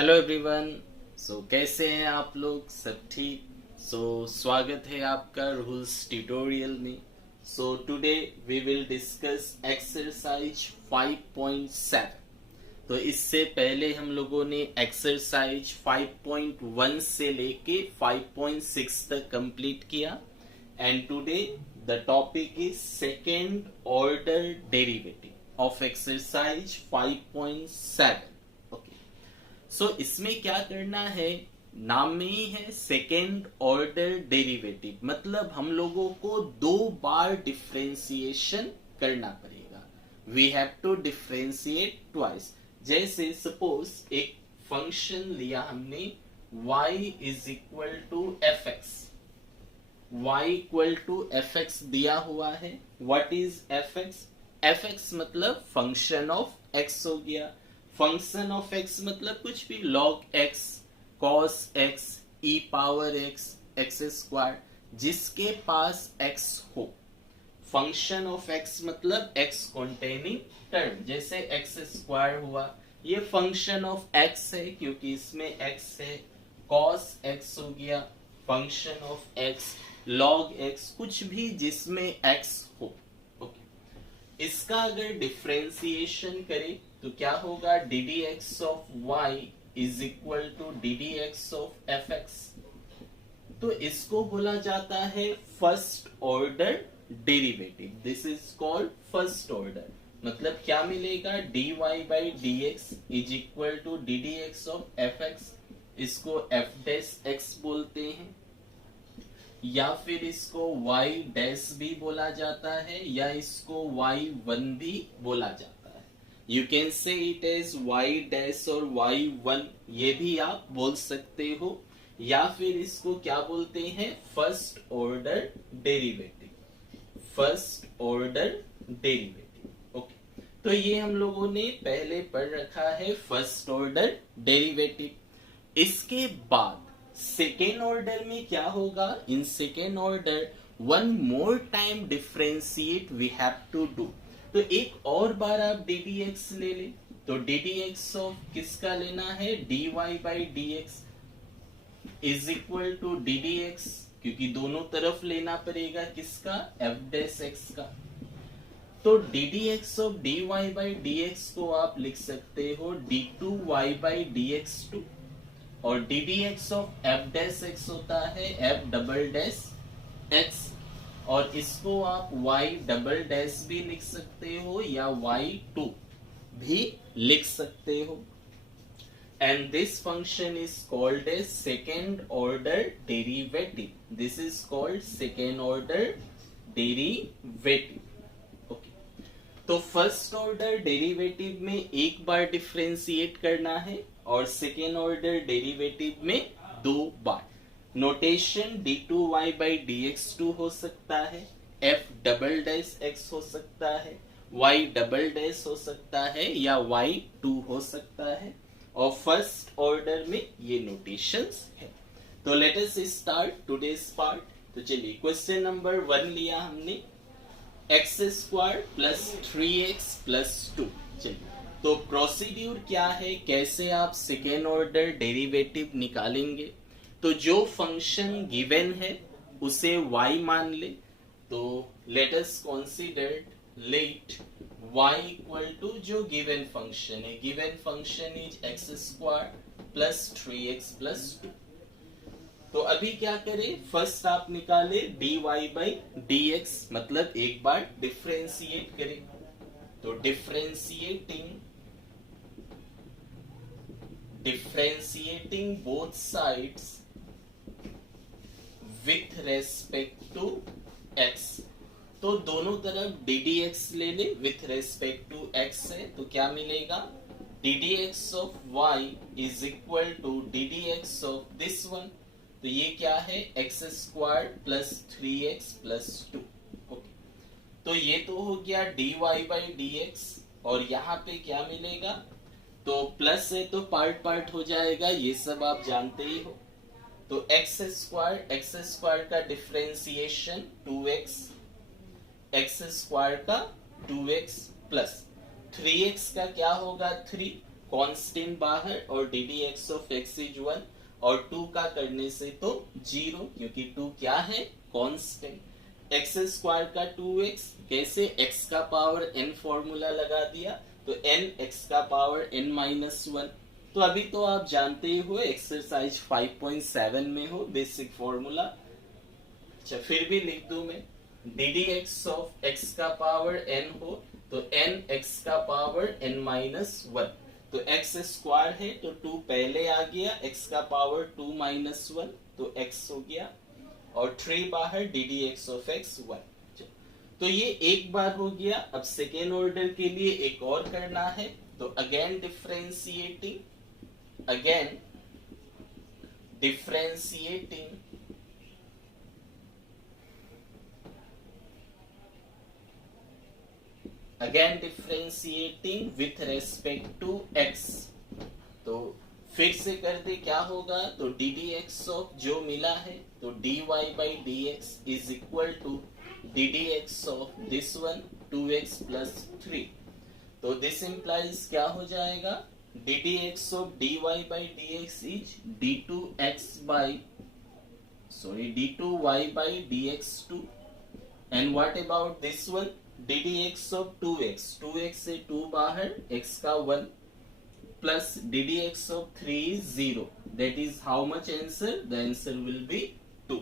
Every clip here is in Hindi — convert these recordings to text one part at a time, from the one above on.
Hello everyone. कैसे हैं आप लोग? सब ठीक? स्वागत है आपका रूल्स ट्यूटोरियल में। Today we will discuss exercise 5.7। तो इससे पहले हम लोगों ने एक्सरसाइज 5.1 से लेके 5.6 तक कंप्लीट किया and today the topic is second order derivative of exercise 5.7। इसमें क्या करना है, नाम में ही है सेकेंड ऑर्डर डेरिवेटिव, मतलब हम लोगों को दो बार डिफरेंशिएशन करना पड़ेगा। We have to differentiate twice. जैसे सपोज एक फंक्शन लिया हमने y is equal to f x. Y equal to f x दिया हुआ है। What is f x? F x मतलब फंक्शन ऑफ एक्स हो गया। फंक्शन ऑफ एक्स मतलब कुछ भी, log x, cos x, e power x, x square, जिसके पास एक्स हो। फंक्शन ऑफ एक्स मतलब एक्स कंटेनिंग टर्म, जैसे एक्स स्क्वायर हुआ, ये फंक्शन ऑफ एक्स है क्योंकि इसमें एक्स है। कॉस एक्स हो गया function of x, log x, कुछ भी जिसमें एक्स हो। इसका अगर डिफरेंशिएशन करें तो क्या होगा? D d x of y is equal to d d x of f x. तो इसको बोला जाता है first order derivative. This is called first order. मतलब क्या मिलेगा? D y by d x is equal to d d x of f x. इसको एफ डैश एक्स बोलते हैं, या फिर इसको y डैश भी बोला जाता है, या इसको y1 भी बोला जाता है। You can say it as y dash और y1, ये भी आप बोल सकते हो। या फिर इसको क्या बोलते हैं? First order derivative. First order derivative. Okay, तो ये हम लोगों ने पहले पढ़ रखा है फर्स्ट ऑर्डर डेरिवेटिव। इसके बाद सेकेंड ऑर्डर में क्या होगा? In second order one more time differentiate we have to do. तो एक और बार आप डी डी एक्स ले ले, तो डी डी एक्स ऑफ किसका लेना है? D y by d x is equal to d d x, क्योंकि दोनों तरफ लेना पड़ेगा किसका? एफ डैश एक्स का। तो d d x of d y by d x को आप लिख सकते हो d two y by d x two, और d d x of f dash x होता है एफ डबल डैश एक्स, और इसको आप वाई डबल डैश भी लिख सकते हो या वाई टू भी लिख सकते हो। And this function is called as second order derivative. This is called second order derivative. Okay, तो फर्स्ट ऑर्डर डेरिवेटिव में एक बार डिफरेंशिएट करना है और सेकेंड ऑर्डर डेरिवेटिव में दो बार। Notation d two y by d x two हो सकता है, एफ डबल डैश एक्स हो सकता है, वाई डबल डैश हो सकता है, या वाई टू हो सकता है, और फर्स्ट ऑर्डर में ये नोटेशंस है। तो let us start today's part. तो चलिए, क्वेश्चन नंबर 1 लिया हमने, x square plus 3x plus 2। चलिए, तो प्रोसीड्यूर क्या है, कैसे आप सेकेंड ऑर्डर डेरिवेटिव निकालेंगे? तो जो फंक्शन गिवन है उसे y मान ले। तो let us consider let y equal to जो गिवन फंक्शन है, given function is x square plus 3x plus 2। तो अभी क्या करें? फर्स्ट आप निकाले dy बाई dx, मतलब एक बार डिफरेंशिएट करें। तो differentiating both sides with respect to x। तो दोनों तरफ ddx ले ले, with respect to x है, तो क्या मिलेगा? ddx of y is equal to ddx of this one। तो ये क्या है? x square plus 3x plus 2। Okay, तो ये तो हो गया dy बाई dx, और यहाँ पे क्या मिलेगा? तो प्लस है तो पार्ट पार्ट हो जाएगा, ये सब आप जानते ही हो। तो एक्स स्क्वायर का डिफरेंशिएशन 2x, एक्स स्क्वायर का 2x प्लस 3x का क्या होगा? 3, कांस्टेंट बाहर और d d x of x is 1 और 2 का करने से तो 0 क्योंकि 2 क्या है कांस्टेंट। एक्स स्क्वायर का 2x कैसे x का पावर n फॉर्मूला लगा दिया तो n x का पावर n माइनस 1। तो अभी तो आप जानते ही हो एक्सरसाइज 5.7 में हो बेसिक फॉर्मूला। अच्छा फिर भी लिख दूं मैं D d x of x का पावर n हो तो n x का पावर n माइनस 1। तो x स्क्वायर है तो 2 पहले आ गया x का पावर 2 माइनस 1 तो x हो गया और 3 बाहर D d x of x 1। तो ये एक बार हो गया। अब सेकेंड ऑर्डर के लिए एक और करना है तो again differentiating with respect to x। तो फिर से कर दे क्या होगा तो डी डी एक्स ऑफ जो मिला है तो dy by d x is equal to d d x of this one 2x plus 3। तो दिस इंप्लाइज क्या हो जाएगा d d x of dy by d x is d2y by dx2 and what about this one d d x of 2x से 2 बाहर x का 1 plus ddx of 3 is 0. That is how much answer? The answer will be 2.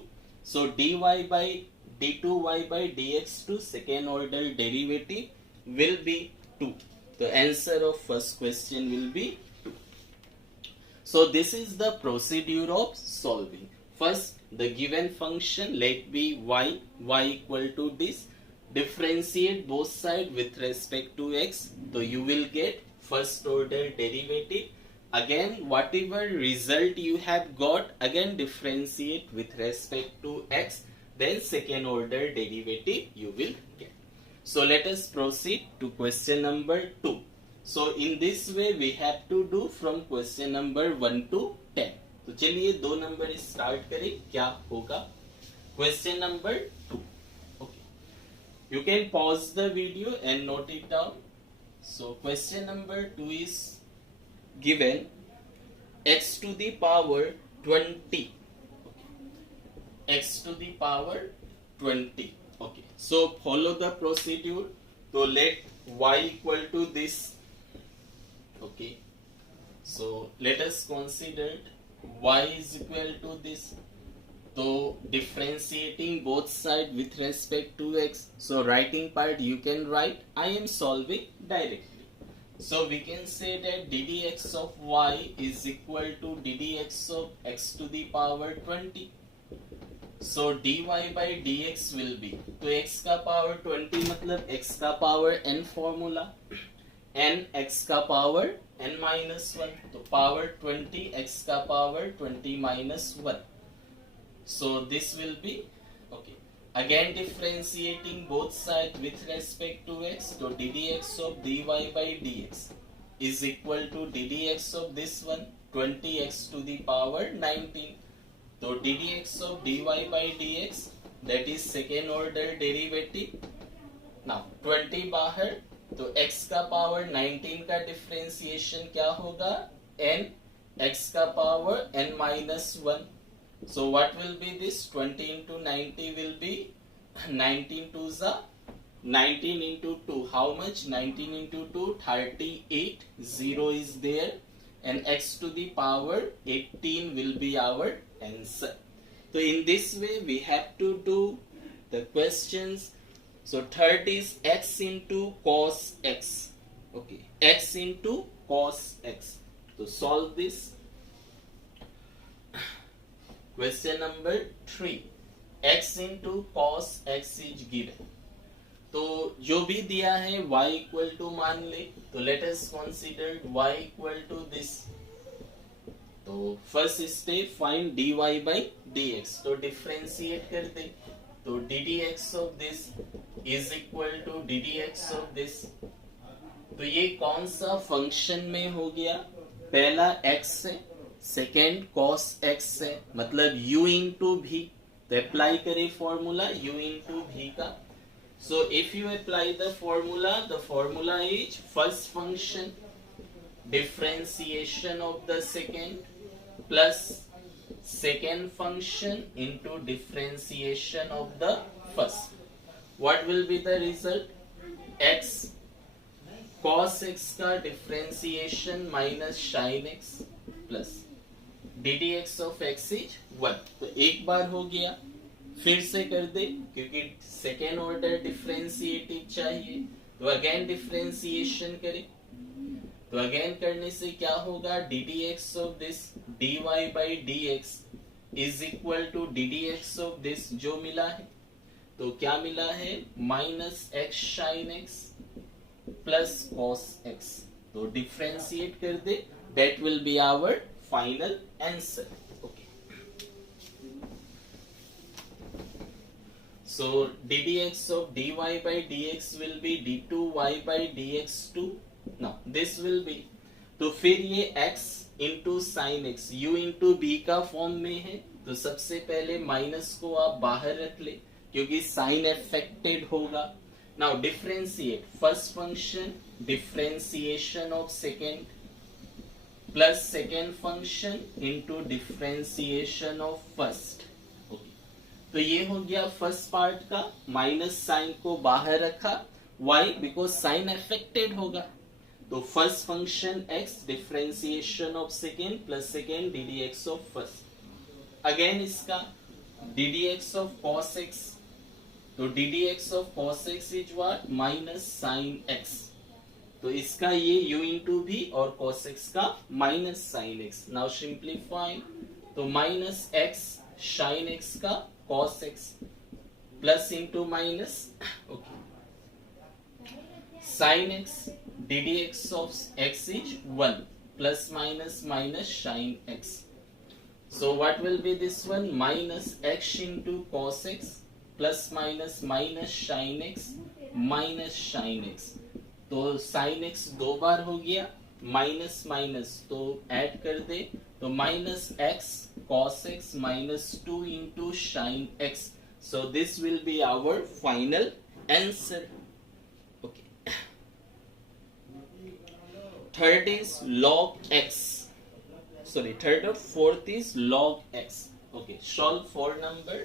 So dy by d2y by dx2 second order derivative will be 2. The answer of first question will be 2. So this is the procedure of solving. First the given function let be y equal to this. Differentiate both sides with respect to x. So you will get first order derivative. Again whatever result you have got again differentiate with respect to x, then second order derivative you will get. So let us proceed to question number 2. So in this way we have to do from question number 1 to 10. तो चलिए 2 नंबर स्टार्ट करें क्या होगा। Question number 2. Okay, you can pause the video and note it down. So question number 2 is given x to the power 20. X to the power 20. Okay. So follow the procedure. So let y equal to this. Okay. So let us consider y is equal to this. So differentiating both sides with respect to x. So writing part you can write. I am solving directly. So we can say that ddx of y is equal to ddx of x to the power 20. So dy by dx will be तो x का power 20 मतलब x का power n formula n x का power n minus 1 तो power 20 x का power 20 minus 1. So this will be okay. Again differentiating both sides with respect to x. So ddx of dy by dx is equal to ddx of this one 20x to the power 19. So ddx of dy by dx that is second order derivative. Now 20 बाहर तो x का power 19 का differentiation क्या होगा n x का power n minus 1. So what will be this 20 into 90 will be 19 to the 19 into 2 how much 19 into 2 38 0 is there and x to the power 18 will be our answer. So in this way we have to do the questions. So third is x into cos x. Okay, x into cos x. So solve this. Question number 3. x into cos x is given. तो जो भी दिया है y equal to मान ले तो let us consider y equal to this. तो first step find dy by dx. तो differentiate कर दे तो ddx of this is equal to ddx of this. तो ये कौन सा फंक्शन में हो गया पहला x है सेकेंड cos x है मतलब u into v. तो अप्लाई करें फॉर्मूला u into v का. So if you apply the formula is first function differentiation of the second plus second function into differentiation of the first. What will be the result? X cos x का differentiation minus sin x plus ddx of x is 1. तो एक बार हो गया, फिर से कर दे क्योंकि सेकेंड ऑर्डर डिफरेंशिएटिव चाहिए, तो अगेन डिफरेंशिएशन करें। तो अगेन करने से क्या होगा, ddx of this dy by dx is equal to ddx of this जो मिला है, तो क्या मिला है, minus x sine x plus cos x. तो डिफरेंशिएट कर दे, that will be our final answer. So ddx of dy by dx will be d2y by dx2. Now this will be, तो फिर ये x into sin x u into b का फॉर्म में है, तो सबसे पहले माइनस को आप बाहर रख ले क्योंकि साइन अफेक्टेड होगा। Now differentiate first function differentiation of second plus second function into differentiation of first. तो ये हो गया फर्स्ट पार्ट का, माइनस साइन को बाहर रखा, वाई बिकॉज साइन अफेक्टेड होगा। तो first function x differentiation of second plus second ddx of first. Again इसका ddx ऑफ cos x, तो ddx of cos x is what, minus sine x। तो इसका ये u इंटू भी और cos x का minus sine x। Now simplify, तो माइनस x साइन x का cos x plus into minus, okay, sine x ddx of x is 1 plus minus minus sine x। So what will be this one, minus x into cos x plus minus minus sine x minus sine x। तो साइन x दो बार हो गया, माइनस माइनस तो ऐड कर दे, तो minus x cos x minus 2 into sin x. So this will be our final answer. Okay. Third is log x. Sorry, third or fourth is log x. Okay, solve for number.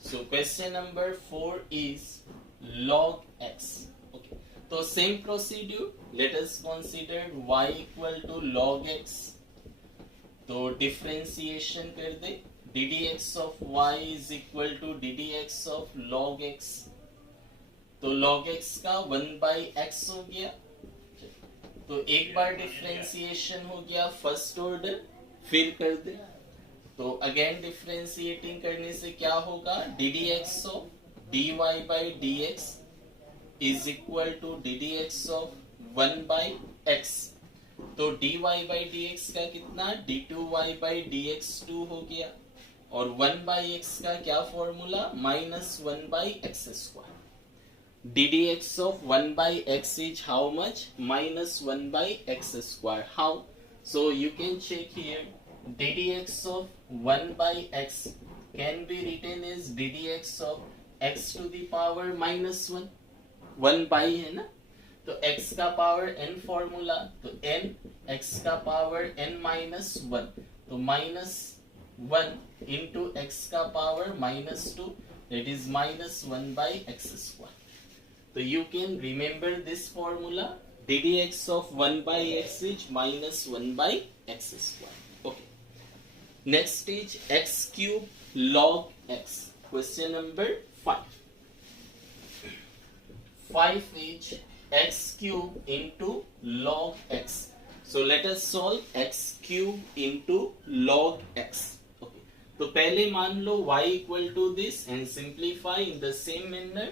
So question number 4 is log x. Okay. So same procedure. Let us consider y equal to log x. तो डिफरेंशिएशन कर दे, ddx of y is equal to ddx of log x। तो log x का 1 by x हो गया, तो एक बार डिफरेंशिएशन हो गया फर्स्ट ऑर्डर, फिर कर दे। तो अगेन डिफरेंशिएटिंग करने से क्या होगा, ddx of dy by dx is equal to ddx of 1 by x। तो dy by dx का कितना, d2y by dx2 हो गया, और 1 by x का क्या formula, minus 1 by x square. ddx of 1 by x is how much, minus 1 by x square। How? So you can check here, ddx of 1 by x can be written as ddx of x to the power minus 1, 1 by है ना, तो x का पावर n फॉर्मूला, तो n x का पावर n माइनस 1, तो माइनस 1 इंटू x का power minus 2, that is minus 1 by x square. तो you can remember this formula, ddx of 1 by x is minus 1 by x square. Okay, next is x cube log x। Question number 5 is x cube into log x. So let us solve x cube into log x. Okay. तो पहले मान लो y equal to this and simplify in the same manner.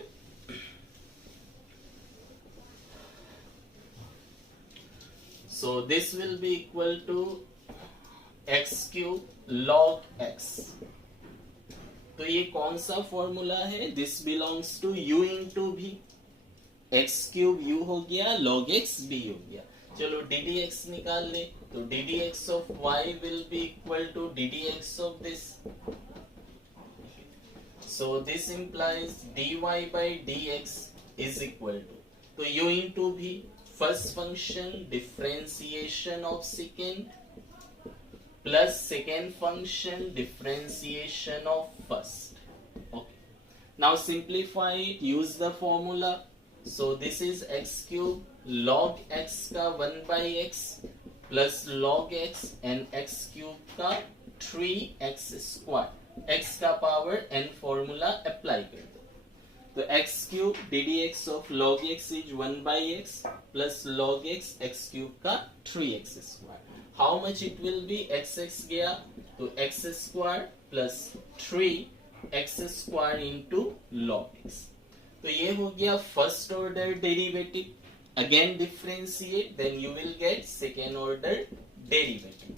So this will be equal to x cube log x. तो ये कौन सा फॉर्मूला है, this belongs to u into v। x cube u हो गया, log x b हो गया। चलो ddx निकाल ले, तो ddx of y will be equal to ddx of this। So this implies dy by dx is equal to, तो u into v first function differentiation of second plus second function differentiation of first. Okay. Now simplify it, use the formula. So this is x cube log x का 1 by x plus log x and x cube का 3x square. x का power n formula apply कर दो. तो x cube ddx of log x is 1 by x plus log x x cube का 3x square. How much it will be? x गया तो x square plus 3x square into log x. तो ये हो गया first order derivative. Again differentiate, then you will get second order derivative.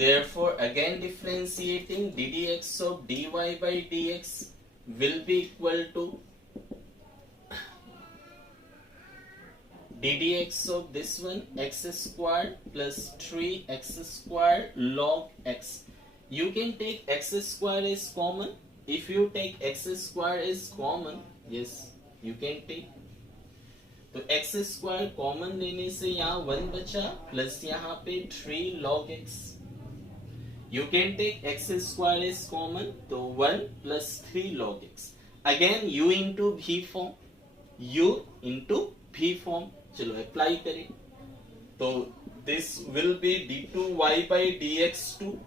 Therefore, again differentiating, ddx of dy by dx will be equal to ddx of this one x square plus 3x square log x. You can take x square as common. If you take x square as common, yes, you can take. तो x square कॉमन लेने से यहाँ 1 बचा प्लस यहाँ पे 3 log x. You can take x square as common, तो 1 plus 3 log x. Again u into v form, u into v form. चलो अप्लाई करें तो this will be d2y by dx2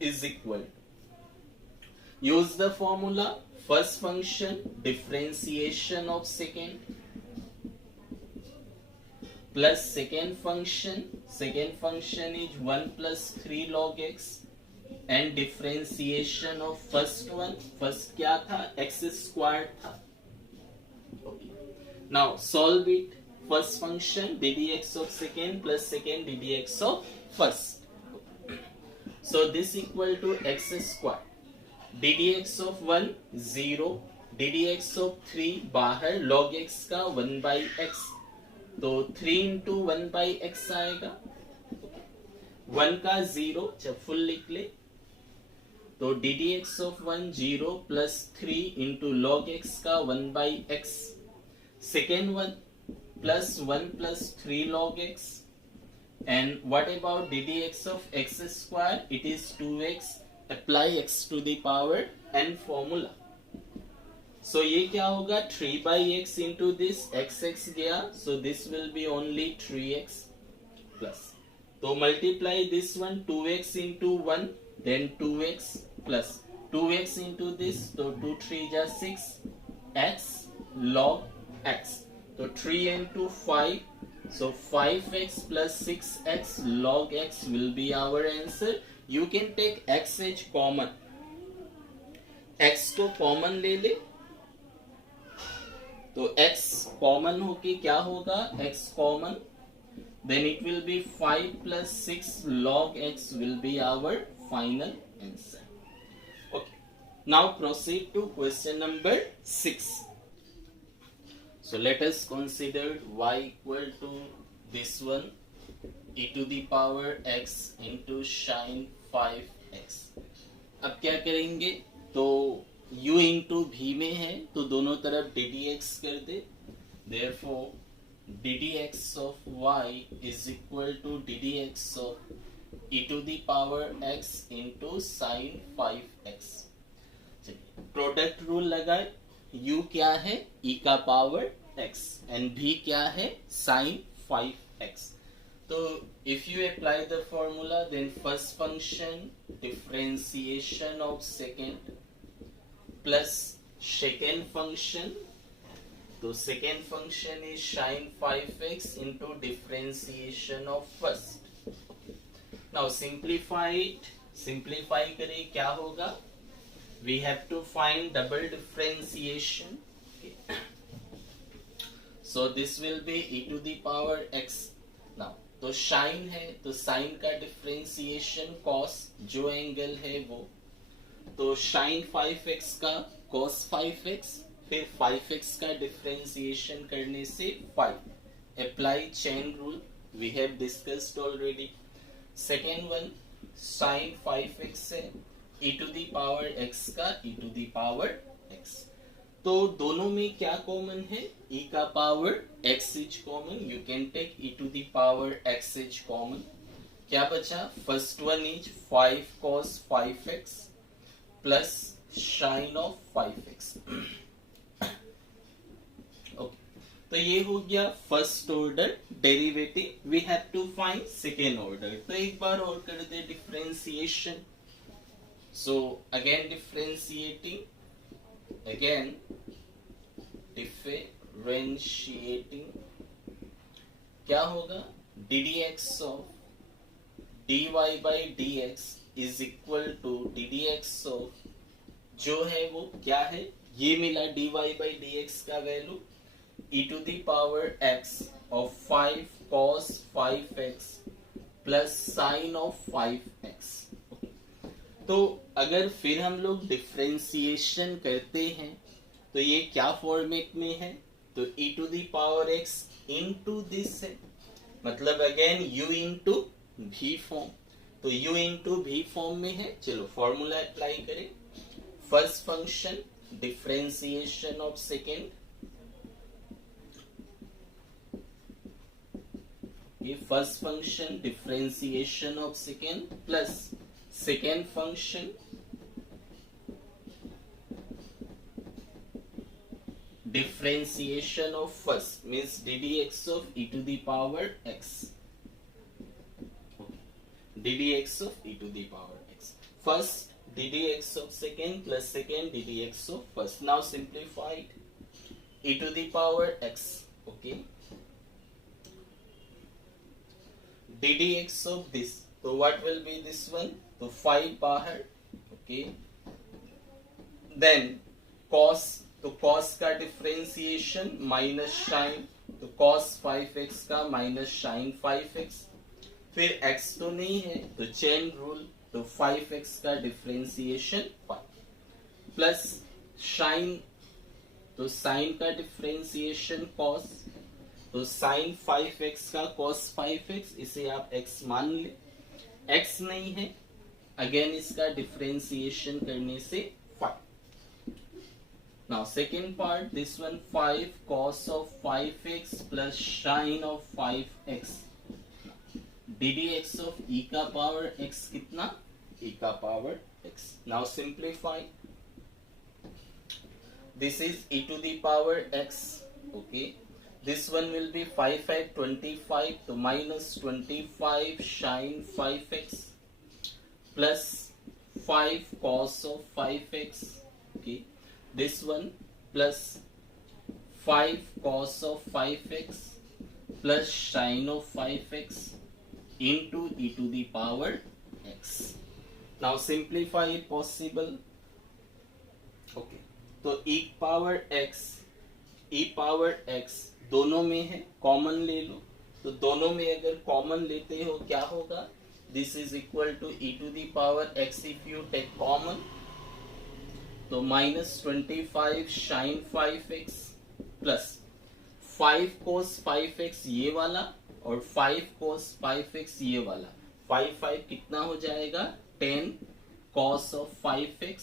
is equal. Use the formula. First function differentiation of second plus second function is 1 plus 3 log x and differentiation of first one. First क्या था? x square था. Okay. Now solve it. First function ddx of second plus second ddx of first. So this equal to x square. ddx of 1 0, ddx of 3 बाहर log x का 1 by x, तो 3 into 1 by x आएगा. 1 का 0 जब फुल लिख ले तो ddx of 1 0 plus 3 into log x का 1 by x. Second one plus 1 plus 3 log x. And what about ddx of x square? It is 2x. Apply x to the power n formula. So ये क्या होगा? 3 by x into this x गया, so this will be only 3x plus. तो multiply this one 2x into 1, then 2x plus 2x into this, तो 2 3 जा 6 x log x. तो 3 into 5, so 5x plus 6x log x will be our answer. You can take x as common. x को कॉमन ले ले तो x कॉमन होके क्या होगा? x common, then it will be 5 plus 6 log x will be our final answer. Okay. Now proceed to question number 6. So let us consider y equal to this one, e to the power x into sin 5x. अब क्या करेंगे? तो u into v में है तो दोनों तरफ ddx कर दे. Therefore ddx of y is equal to ddx of e to the power x into sin 5x. चलिए प्रोडक्ट रूल लगाए. u क्या है? e का पावर x and v क्या है? sin 5x. So if you apply the formula, then first function differentiation of second plus second function, so second function is sin 5x into differentiation of first. Now simplify it. Simplify करें क्या होगा? We have to find double differentiation. Okay. So this will be e to the power x. Now तो साइन है तो साइन का डिफरेंशिएशन कॉस, जो एंगल है वो, तो साइन 5x का कॉस 5x, फिर 5x का डिफरेंशिएशन करने से 5. Apply chain rule, we have discussed already. Second one sine 5x है e to the power x का e to the power x. तो दोनों में क्या कॉमन है? e का power x is common, you can take e to the power x is common. क्या बचा? First one is 5 cos 5x plus sine of 5x. Okay, तो ये हो गया first order derivative. We have to find second order. तो एक बार और कर दे differentiation. So again differentiating, again differentiating, क्या होगा? ddx of dy by dx is equal to ddx of, जो है वो क्या है? ये मिला dy by dx का value e to the power x of 5 cos 5x plus sin of 5x. तो अगर फिर हम लोग डिफरेंशिएशन करते हैं तो ये क्या फॉर्मेट में है? तो e to the power x into this है, मतलब again u into v form. तो u इनटू v फॉर्म में है. चलो फॉर्मूला अप्लाई करें. First function differentiation of second, ये first function differentiation of second plus second function differentiation of first means ddx of e to the power x. ddx of e to the power x. First ddx of second plus second ddx of first. Now simplified e to the power x. Okay, ddx of this. So what will be this one? तो 5 बाहर. ओके, देन cos, तो cos का डिफरेंशिएशन माइनस साइन, तो cos 5x का माइनस साइन 5x. फिर x तो नहीं है तो चेन रूल, तो 5x का डिफरेंशिएशन 5 प्लस साइन, तो साइन का डिफरेंशिएशन cos, तो साइन 5x का cos 5x, इसे आप x मान ले. x नहीं है, अगेन इसका डिफरेंशिएशन करने से 5. Now second part, this one 5 cos of 5x plus sine of 5x. ddx of e का पावर x कितना? e का power x. Now simplify, this is e to the power x. Okay, this one will be 5 5 25, तो minus 25 sin 5x plus 5 cos of 5x. Okay, this one plus 5 cos of 5x plus sin of 5x into e to the power x. Now simplify it possible. Okay, तो e power x दोनों में है, कॉमन ले लो. तो दोनों में अगर कॉमन लेते हो क्या होगा? This is equal to e to the power x if you take common, तो minus 25 sine 5x plus 5 cos 5x ये वाला और 5 cos 5x ये वाला. 5 5 कितना हो जाएगा? 10 cos of 5x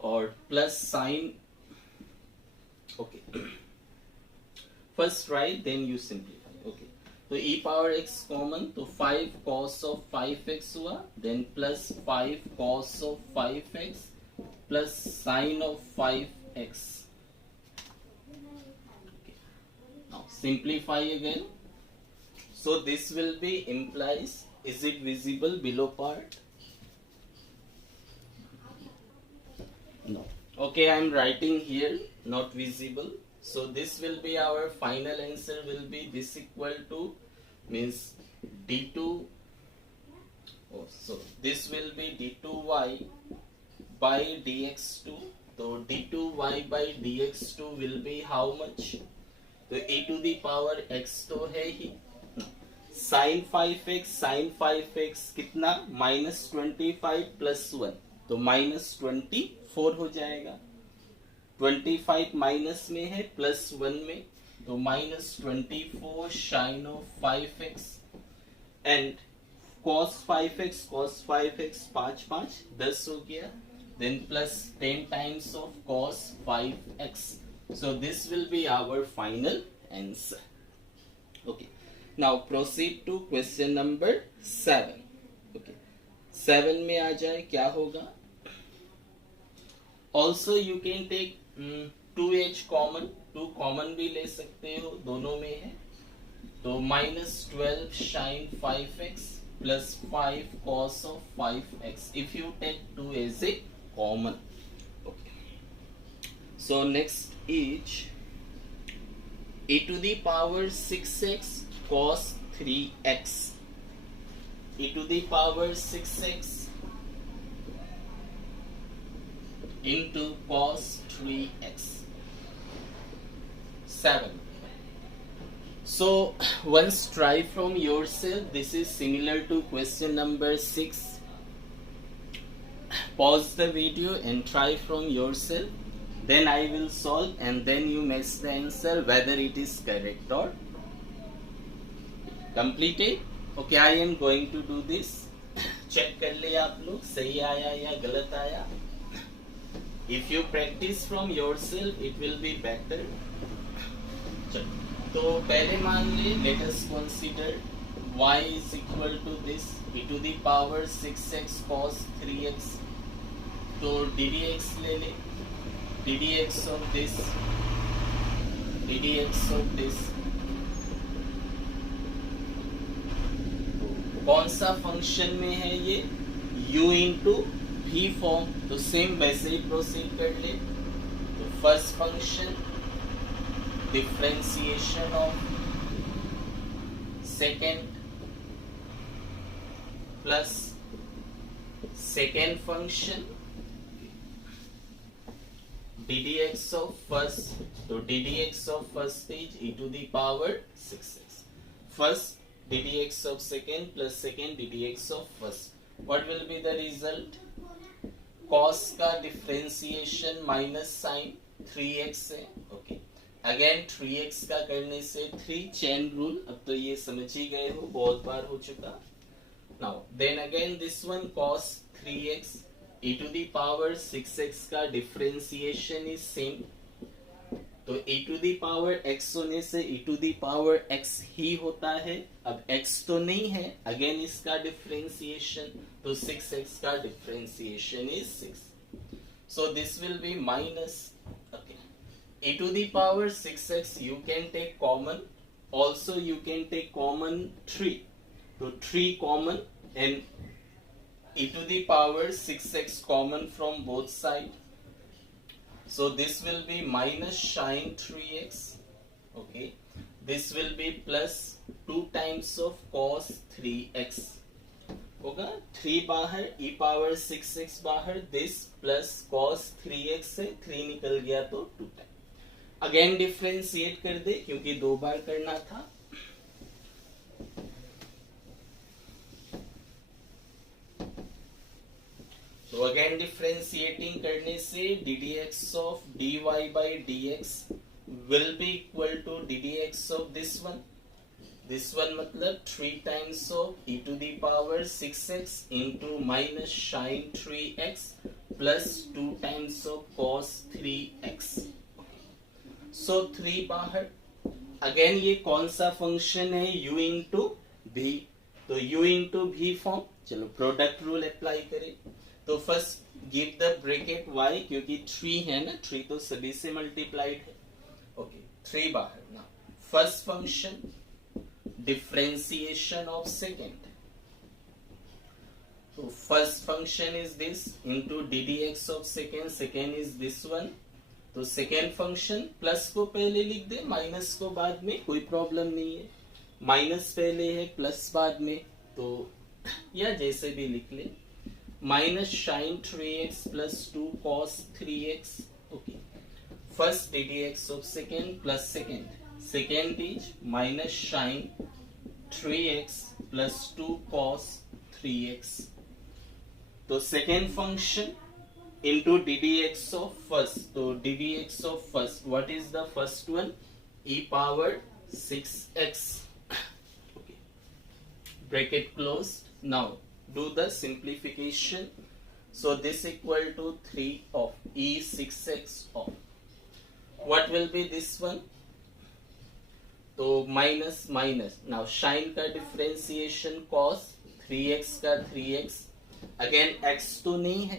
और plus sine. Okay, first right then you simplify. Okay, तो e पावर x कॉमन, तो 5 cos of 5x हुआ, then plus 5 cos of 5x plus sine of 5x. Now simplify again. So this will be implies, is it visible below part? No. Okay, I am writing here not visible. So this will be our final answer will be this equal to means d2. Oh, so this will be d2y by dx2. So d2y by dx2 will be how much? तो e to the power x तो है ही. sin 5x कितना? माइनस 25 प्लस 1, तो माइनस 24 हो जाएगा. 25 माइनस में है प्लस 1 में, तो minus 24 sine of 5x and cos 5x 5 5 10 हो गया then plus 10 times of cos 5x. So this will be our final answer. Okay, now proceed to question number 7. Okay, 7 में आ जाए क्या होगा. Also you can take 2h common, 2 common भी ले सकते हो, दोनों में है. तो -12 sin 5x plus 5 cos of 5x if you take 2 as a common. Okay, so next is e to the power 6x cos 3x. e to the power 6x into cos 3x. 7. So once try from yourself. This is similar to question number 6. Pause the video and try from yourself. Then I will solve and then you match the answer whether it is correct or completed. Okay, I am going to do this. Check कर ले आप लोग सही आया या गलत आया. If you practice from yourself, it will be better. चलो. तो पहले मान ले let us consider y is equal to this e to the power 6x cos 3x. तो ddx ले ले, ddx of this, ddx of this. कौन सा फंक्शन में है ये? u into v form. तो सेम वैसे ही प्रोसीड कर ले. तो first function differentiation of second plus second function ddx of first. तो ddx of first is e to the power 6x. First ddx of second plus second ddx of first. What will be the result? cos का differentiation minus sin 3x है. Okay, अगेन 3x का करने से 3 चेन रूल. अब तो ये समझ ही गए हो, बहुत बार हो चुका. Now then again this one cos 3x e to the power 6x का डिफरेंशिएशन इज सेम. तो e to the power x होने से e to the power x ही होता है. अब x तो नहीं है, अगेन इसका डिफरेंशिएशन. तो 6x का differentiation is 6. So this will B minus. Okay, e to the power 6x you can take common. Also you can take common 3. So 3 common and e to the power 6x common from both sides. So this will be minus sin 3x. Okay, this will be plus 2 times of cos 3x. होगा 3 बाहर, e power 6x बाहर, this plus cos 3x से 3 निकल गया तो 2 टाइम. अगेन डिफ्रेंशिएट कर दे क्योंकि 2 बार करना था. तो अगेन डिफ्रेंशिएटिंग करने से ddx of dy by dx will be equal to ddx of this one. This one मतलब 3 times of e to the power 6x into minus sin 3x plus 2 times of cos 3x. सो 3 बाहर. अगेन ये कौन सा फंक्शन है? u इंटू भी. तो u इंटू भी फॉर्म. चलो प्रोडक्ट रूल अप्लाई करें. तो first give the bracket y क्योंकि 3 है ना, 3 तो सभी से मल्टीप्लाइड है. ओके, 3 बाहर. ना first function differentiation of second. तो first function is this into ddx of सेकेंड. Second is this one. तो सेकेंड फंक्शन प्लस को पहले लिख दे, माइनस को बाद में, कोई प्रॉब्लम नहीं है. माइनस पहले है, प्लस बाद में, तो या जैसे भी लिख ले. Minus sin 3x plus 2 cos 3x. Okay, first ddx of second plus second. Second is minus sin 3x plus 2 cos 3x. तो second function into ddx of first. So ddx of first, what is the first one? e power 6x. bracket closed. Now do the simplification. So this equal to 3 of E6x of, what will be this one? तो माइनस माइनस, नाउ साइन का डिफरेंशिएशन कॉस 3x का 3x, अगेन x तो नहीं है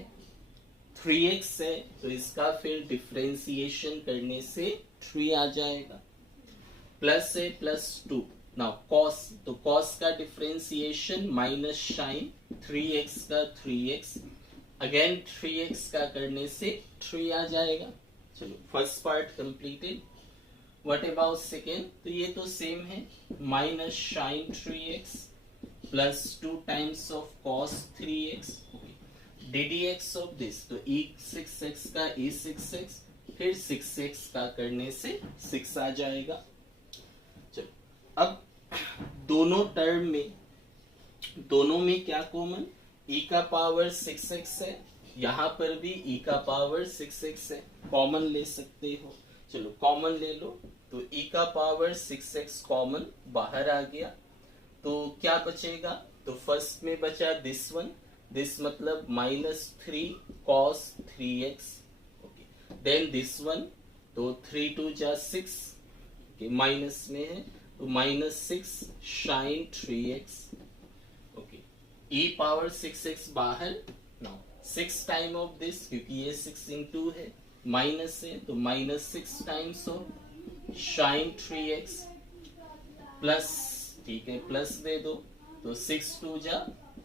3x है, तो इसका फिर डिफरेंशिएशन करने से 3 आ जाएगा, प्लस है प्लस 2, नाउ कॉस, तो कॉस का डिफरेंशिएशन माइनस साइन 3x का 3x, अगेन 3x का करने से 3 आ जाएगा। चलो first part completed. What about second? तो ये तो सेम है, minus sine 3x plus 2 times of cos 3x, ddx of this, तो e6x का e6x, फिर 6x का करने से 6 आ जाएगा। चलो अब दोनों में क्या कॉमन? e का पावर 6x है, यहां पर भी e का पावर 6x है, कॉमन ले सकते हो। चलो कॉमन ले लो, तो e का पावर 6x कॉमन बाहर आ गया, तो क्या बचेगा? तो फर्स्ट में बचा दिस वन, दिस मतलब minus 3 cos 3x, okay, then this one, तो 3 2 जा 6, ओके, माइनस में है तो minus 6 sine 3x, okay, e power 6x बाहर, नाउ 6 टाइम ऑफ दिस, क्योंकि ये 6 इंटू है, माइनस है तो minus 6 times of sine 3x, plus, ठीक है प्लस दे दो, तो 6 2 जा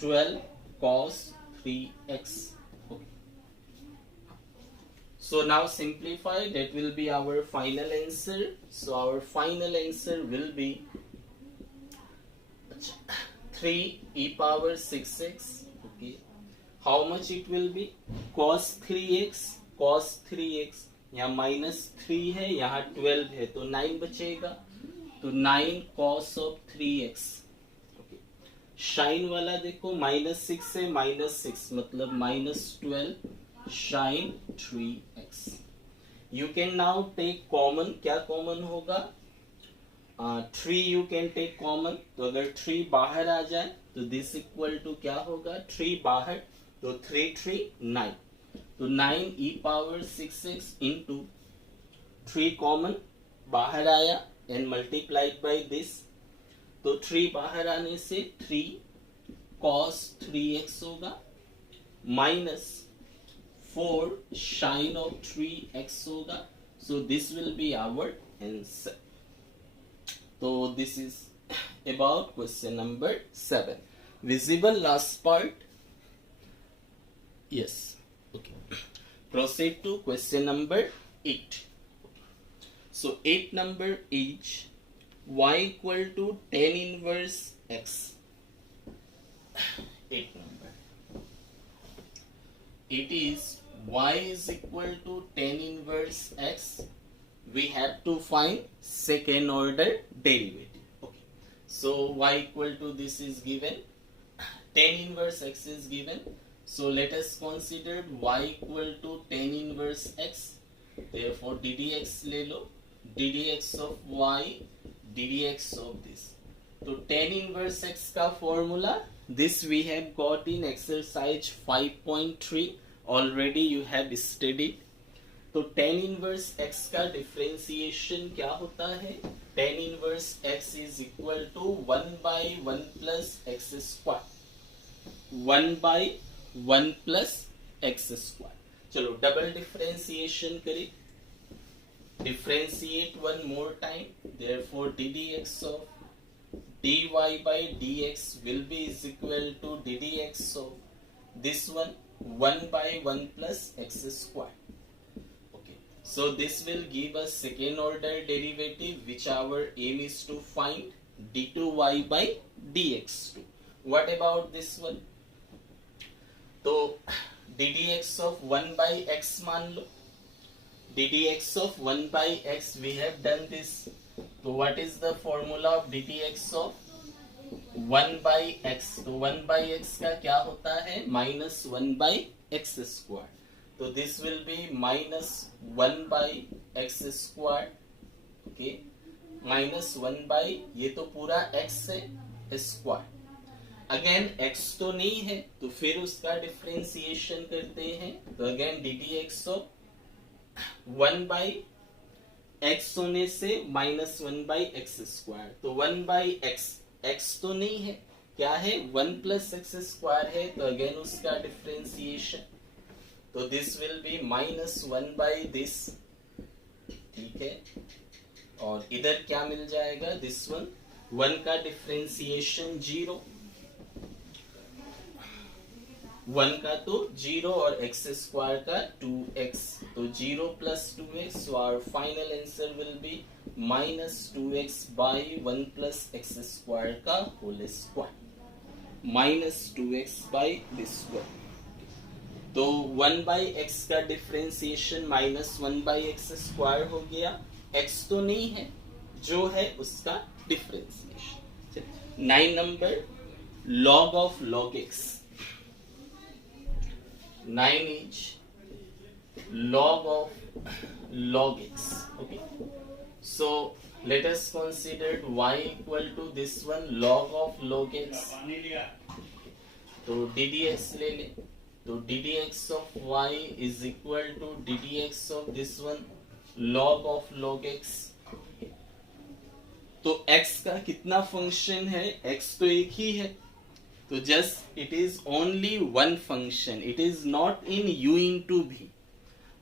12 cos 3x, okay. So now simplify, that will be our final answer. So our final answer will be 3 e power 6x, okay. How much it will be? cos 3x, यहाँ माइनस 3 है, यहाँ 12 है, तो 9 बचेगा, तो 9 cos of 3x, okay. Sign वाला देखो माइनस 6 से माइनस 6 मतलब minus 12 sine 3x। You can now take common, क्या कॉमन होगा? 3 यू कैन टेक कॉमन, तो अगर 3 बाहर आ जाए तो दिस इक्वल टू क्या होगा? 3 बाहर, तो 3 3 9, तो 9 e power 6x into 3 common बाहर आया एंड मल्टीप्लाइड बाय दिस, तो 3 बाहर आने से 3 cos 3x होगा, माइनस 4 साइन ऑफ 3x होगा, so this will be our answer. तो this is about question number 7। Visible last part? Yes, okay. Proceed to question number 8. So 8 number is y equal to tan inverse x. 8 number. It is y is equal to tan inverse x. We have to find second order derivative. Okay. So y equal to this is given. Tan inverse x is given. So let us consider y equal to tan inverse x. Therefore ddx ले लो, ddx of y, ddx of this. तो tan inverse x का formula, this we have got in exercise 5.3. Already you have studied. तो tan inverse x का differentiation क्या होता है? tan inverse x is equal to 1 by 1 plus x square. 1 by 1 plus x square. चलो डबल डिफरेंशिएशन करें, differentiate one more time, therefore ddx of dy by dx will be is equal to ddx of this one 1 by 1 plus x square. Okay, so this will give us second order derivative, which our aim is to find d2y by dx2. What about this one? तो ddx of 1 by x मान लो, ddx of 1 by x we have done this. तो what is the formula of ddx of 1 by x? तो 1 by x का क्या होता है? Minus 1 by x square. तो this will be minus 1 by x square, okay, minus 1 by ये तो पूरा x है स्क्वायर, अगेन x तो नहीं है तो फिर उसका डिफरेंशिएशन करते हैं। तो again D d x of 1/x होने से -1/x²। तो 1/x तो नहीं है, क्या है 1+x² है, तो अगेन उसका डिफरेंशिएशन। तो दिस विल बी -1/this, ठीक है। और इधर क्या मिल जाएगा, दिस वन, 1 का डिफरेंशिएशन 0, 1 का तो 0 और x² का 2x, तो 0 + 2x, so our final answer will be -2x/1 + x² का होल स्क्वायर, -2x/this1। तो 1/x का डिफरेंशिएशन -1/x² हो गया, x तो नहीं है, जो है उसका differentiation. 9 number, log of log x। 9 is log of log x, okay। So let us consider y equal to this one, log of log x। तो ddx ले ले, तो ddx of y is equal to ddx of this one, log of log x। तो x का कितना फंक्शन है, x तो एक ही है, तो just it is only one function, it is not in u into v।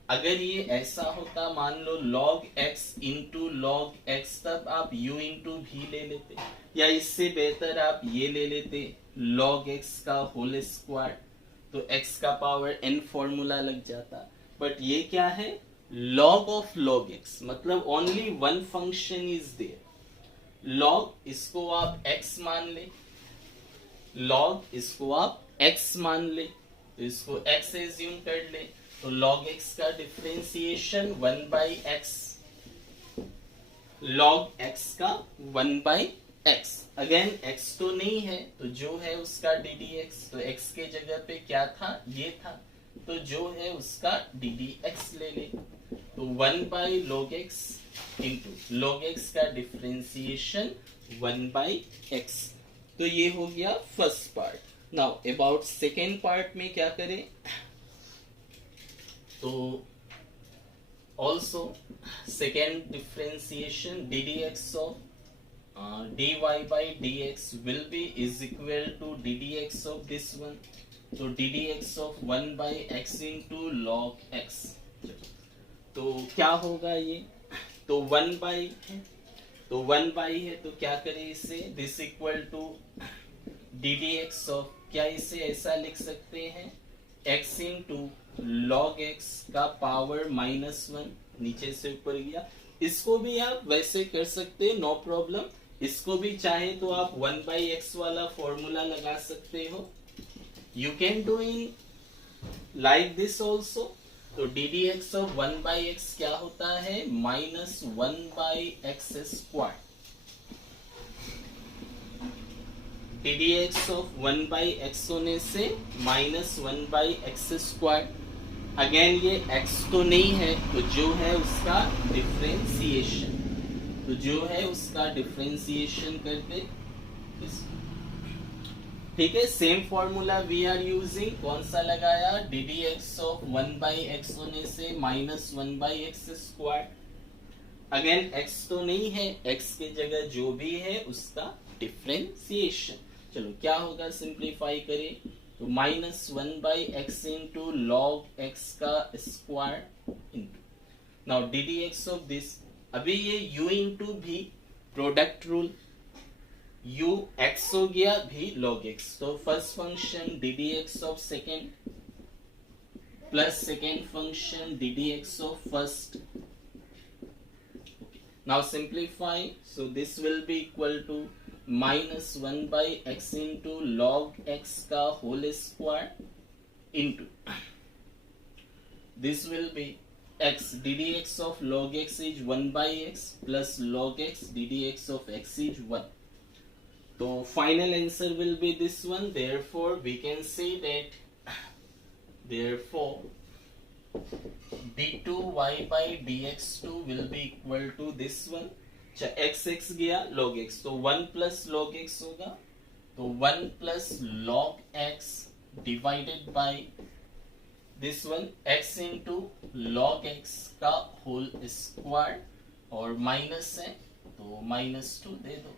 अगर ये ऐसा होता, मान लो log x into log x, तब आप u इंटू v ले लेते, या इससे बेहतर आप ये ले लेते log x का होल स्क्वायर, तो x का पावर n फॉर्मूला लग जाता। बट ये क्या है, log ऑफ log x, मतलब only one function is there. log इसको आप x मान ले, log इसको आप x मान ले, तो इसको x एज्यूम कर ले, तो log x का डिफरेंशिएशन 1/x, log x का 1/x। अगेन x तो नहीं है, तो जो है उसका ddx, तो x के जगह पे क्या था, ये था, तो जो है उसका ddx ले ले, तो 1/log x into log x का डिफरेंशिएशन 1/x। तो ये हो गया first part. Now about second part में क्या करें, तो also second differentiation ddx of dy/dx will be is equal to ddx of this one, तो ddx of 1/x into log x। तो क्या होगा ये, तो 1/, तो 1/, है तो क्या करें इसे, this equal to ddx of, क्या इसे ऐसा लिख सकते हैं, x इंटू log x का पावर -1, नीचे से ऊपर गया। इसको भी आप वैसे कर सकते हैं, नो प्रॉब्लम। इसको भी चाहे तो आप 1/x वाला फॉर्मूला लगा सकते हो, you can do in like this also. तो ddx ऑफ 1/x क्या होता है, -1/x²। ddx ऑफ 1/x होने से -1/x²। अगेन ये x तो नहीं है, तो जो है उसका डिफरेंशिएशन, तो जो है उसका डिफरेंशिएशन करते, ठीक है। Same formula we are using, कौन सा लगाया, ddx ऑफ 1/x होने से -1/x²। अगेन x तो नहीं है, x के जगह जो भी है उसका डिफरेंशिएशन। चलो क्या होगा, सिंप्लीफाई करें, तो -1/x इंटू log x का square into, now ddx of this, अभी ये u into v, product rule, u x हो गया, v log x, तो first function ddx of second plus second function ddx of first. Now simplify, so this will be equal to -1/x into log x का whole square into this will be x, ddx of log x is 1/x plus log x ddx of x is 1. So final answer will be this one. Therefore we can say that, therefore d2y/dx2 will be equal to this one। x x गया log x, तो 1 plus log x होगा, तो 1 plus log x divided by this one x into log x का होल स्क्वायर, और माइनस है तो -2 दे दो।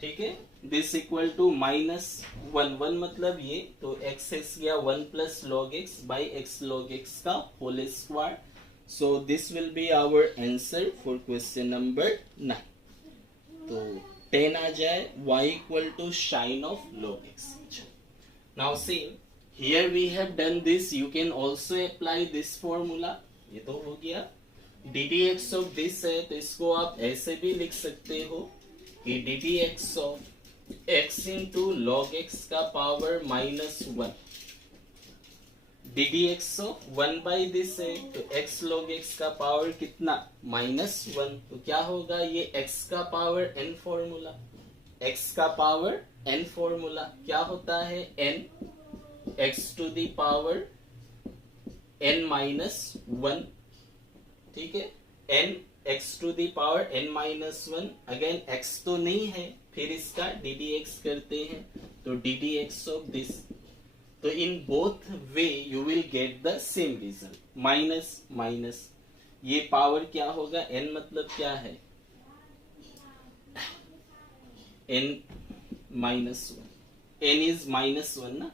ठीक है, दिस इक्वल टू -1 मतलब ये, तो एक्स गया 1 plus log x by x log x का whole square. So this will be our answer for question number 9। तो 10 आ जाए, y equal to sine of log x. Now see here we have done this, you can also apply this formula. ये तो हो गया, d d x of this है तो इसको आप ऐसे भी लिख सकते हो कि d d x of x into log x का power -1, d d x of 1 by this है तो x log x का पावर कितना -1, तो क्या होगा ये x का पावर n फॉर्मूला, x का पावर n फॉर्मूला क्या होता है n x to the power n -1। ठीक है, n x to the power n -1, again x तो नहीं है, फिर इसका डी डी एक्स करते हैं तो d d x of this, तो in both way you will get the same result, minus minus, ये पावर क्या होगा n मतलब क्या है n -1, n इज -1 ना,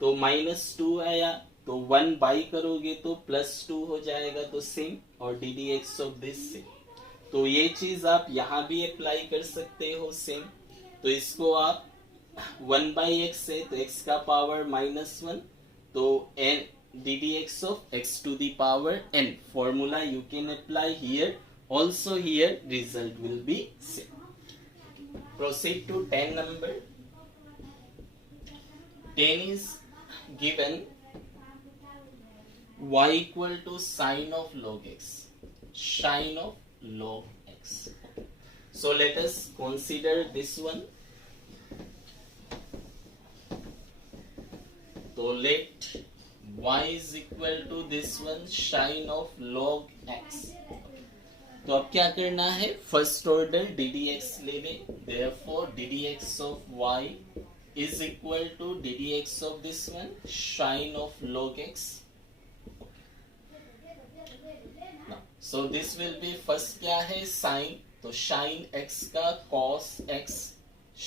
तो -2 आया तो 1 बाई करोगे तो +2 हो जाएगा, तो सेम, और d d x of this से, तो ये चीज आप यहां भी अप्लाई कर सकते हो सेम। तो इसको आप 1 बाई एक्स है तो x का पावर -1, तो n d d x of x to the power n formula you can apply here, also here result will be same. Proceed to 10 number. 10 is given y equal to sine of log x, sine of log x. So let us consider this one. So let y is equal to this one sine of log x. तो अब क्या करना है, first order D d x ले ले, therefore D d x of y is equal to D d x of this one sine of log x. So this will be first क्या है sin, तो sin x का cos x,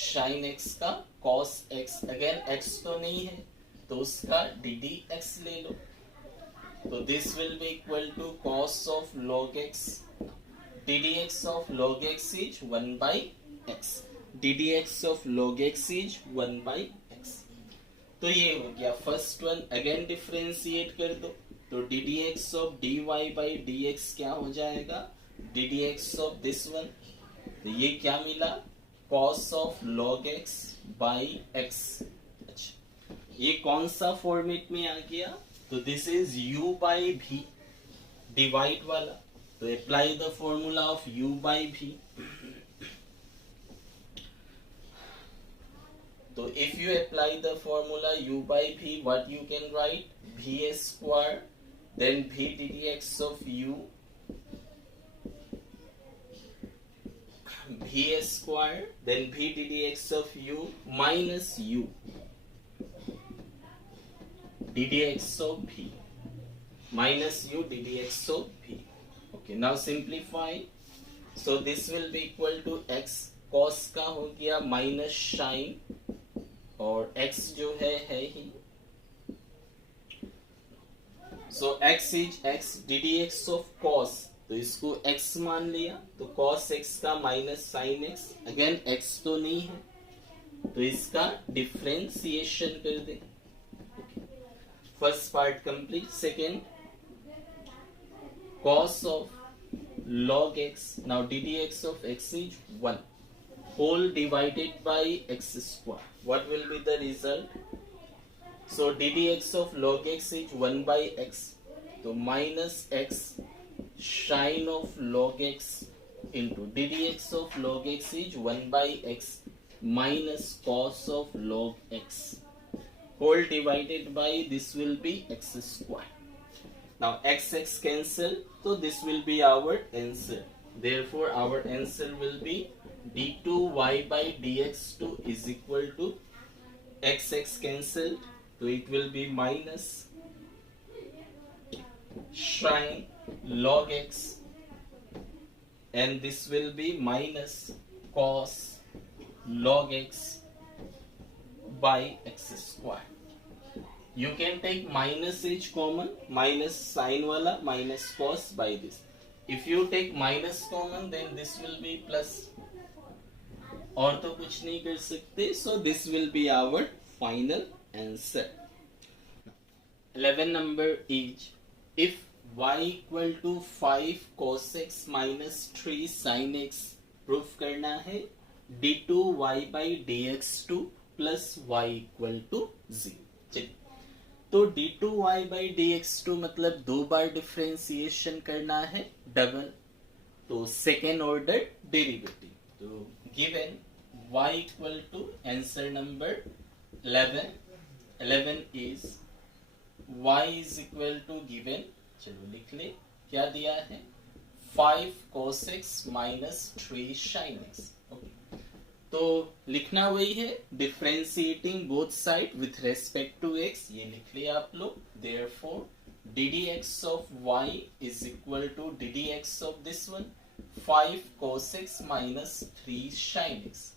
sin x का cos x, अगेन x तो नहीं है तो उसका डी डी एक्स ले लो, तो this will be equal to cos of log x, d d x of log x is 1 by x, d d x of log x is 1 by x। तो ये हो गया फर्स्ट वन, अगेन डिफरेंशिएट कर दो, तो d d x of d y by d x क्या हो जाएगा, d d x of this one, तो ये क्या मिला cos of log x by x। अच्छा, ये कौन सा फॉर्मेट में आ गया, तो this is u by v divide वाला, तो apply the formula of u by v। तो if you apply the formula u by v, what you can write, v square, then v ddx of u, v square, then v ddx of u minus u ddx of v, minus u ddx of v. Okay, now simplify. So this will be equal to x cos का हो गया minus sin, और x जो है ही, so x is x d d x of cos, तो इसको x मान लिया, तो cos x का minus sin x, again x तो नहीं है तो इसका डिफरेंशिएशन कर दे। First part complete, second cos of log x, now d d x of x is 1 whole divided by x square. What will be the result? So ddx of log x is 1 by x, तो minus x sin of log x into ddx of log x is 1 by x minus cos of log x whole divided by this will be x square. Now x cancel, so this will be our answer. Therefore our answer will be d2y by dx2 is equal to x cancel, so it will be minus sine log x, and this will be minus cos log x by x square. You can take minus h common, minus sine wala minus cos by this. If you take minus common, then this will be plus. और तो कुछ नहीं कर सकते. So this will be our final answer. 11 number is, if y equal to 5 cos x minus 3 sin x proof करना है, d2y by dx2 plus y equal to 0. चलिए, तो d2y by dx2 मतलब दो बार डिफरेंशिएशन करना है डबल, तो सेकेंड ऑर्डर डेरिवेटिव. तो given y equal to answer number 11 is y is equal to given, चलो लिख ले क्या दिया है, 5 cos x minus 3 sin x. Okay, तो लिखना वही है, differentiating both side with respect to x, ये लिख लिया आप लोग. Therefore ddx of y is equal to ddx of this one 5 cos x minus 3 sin x.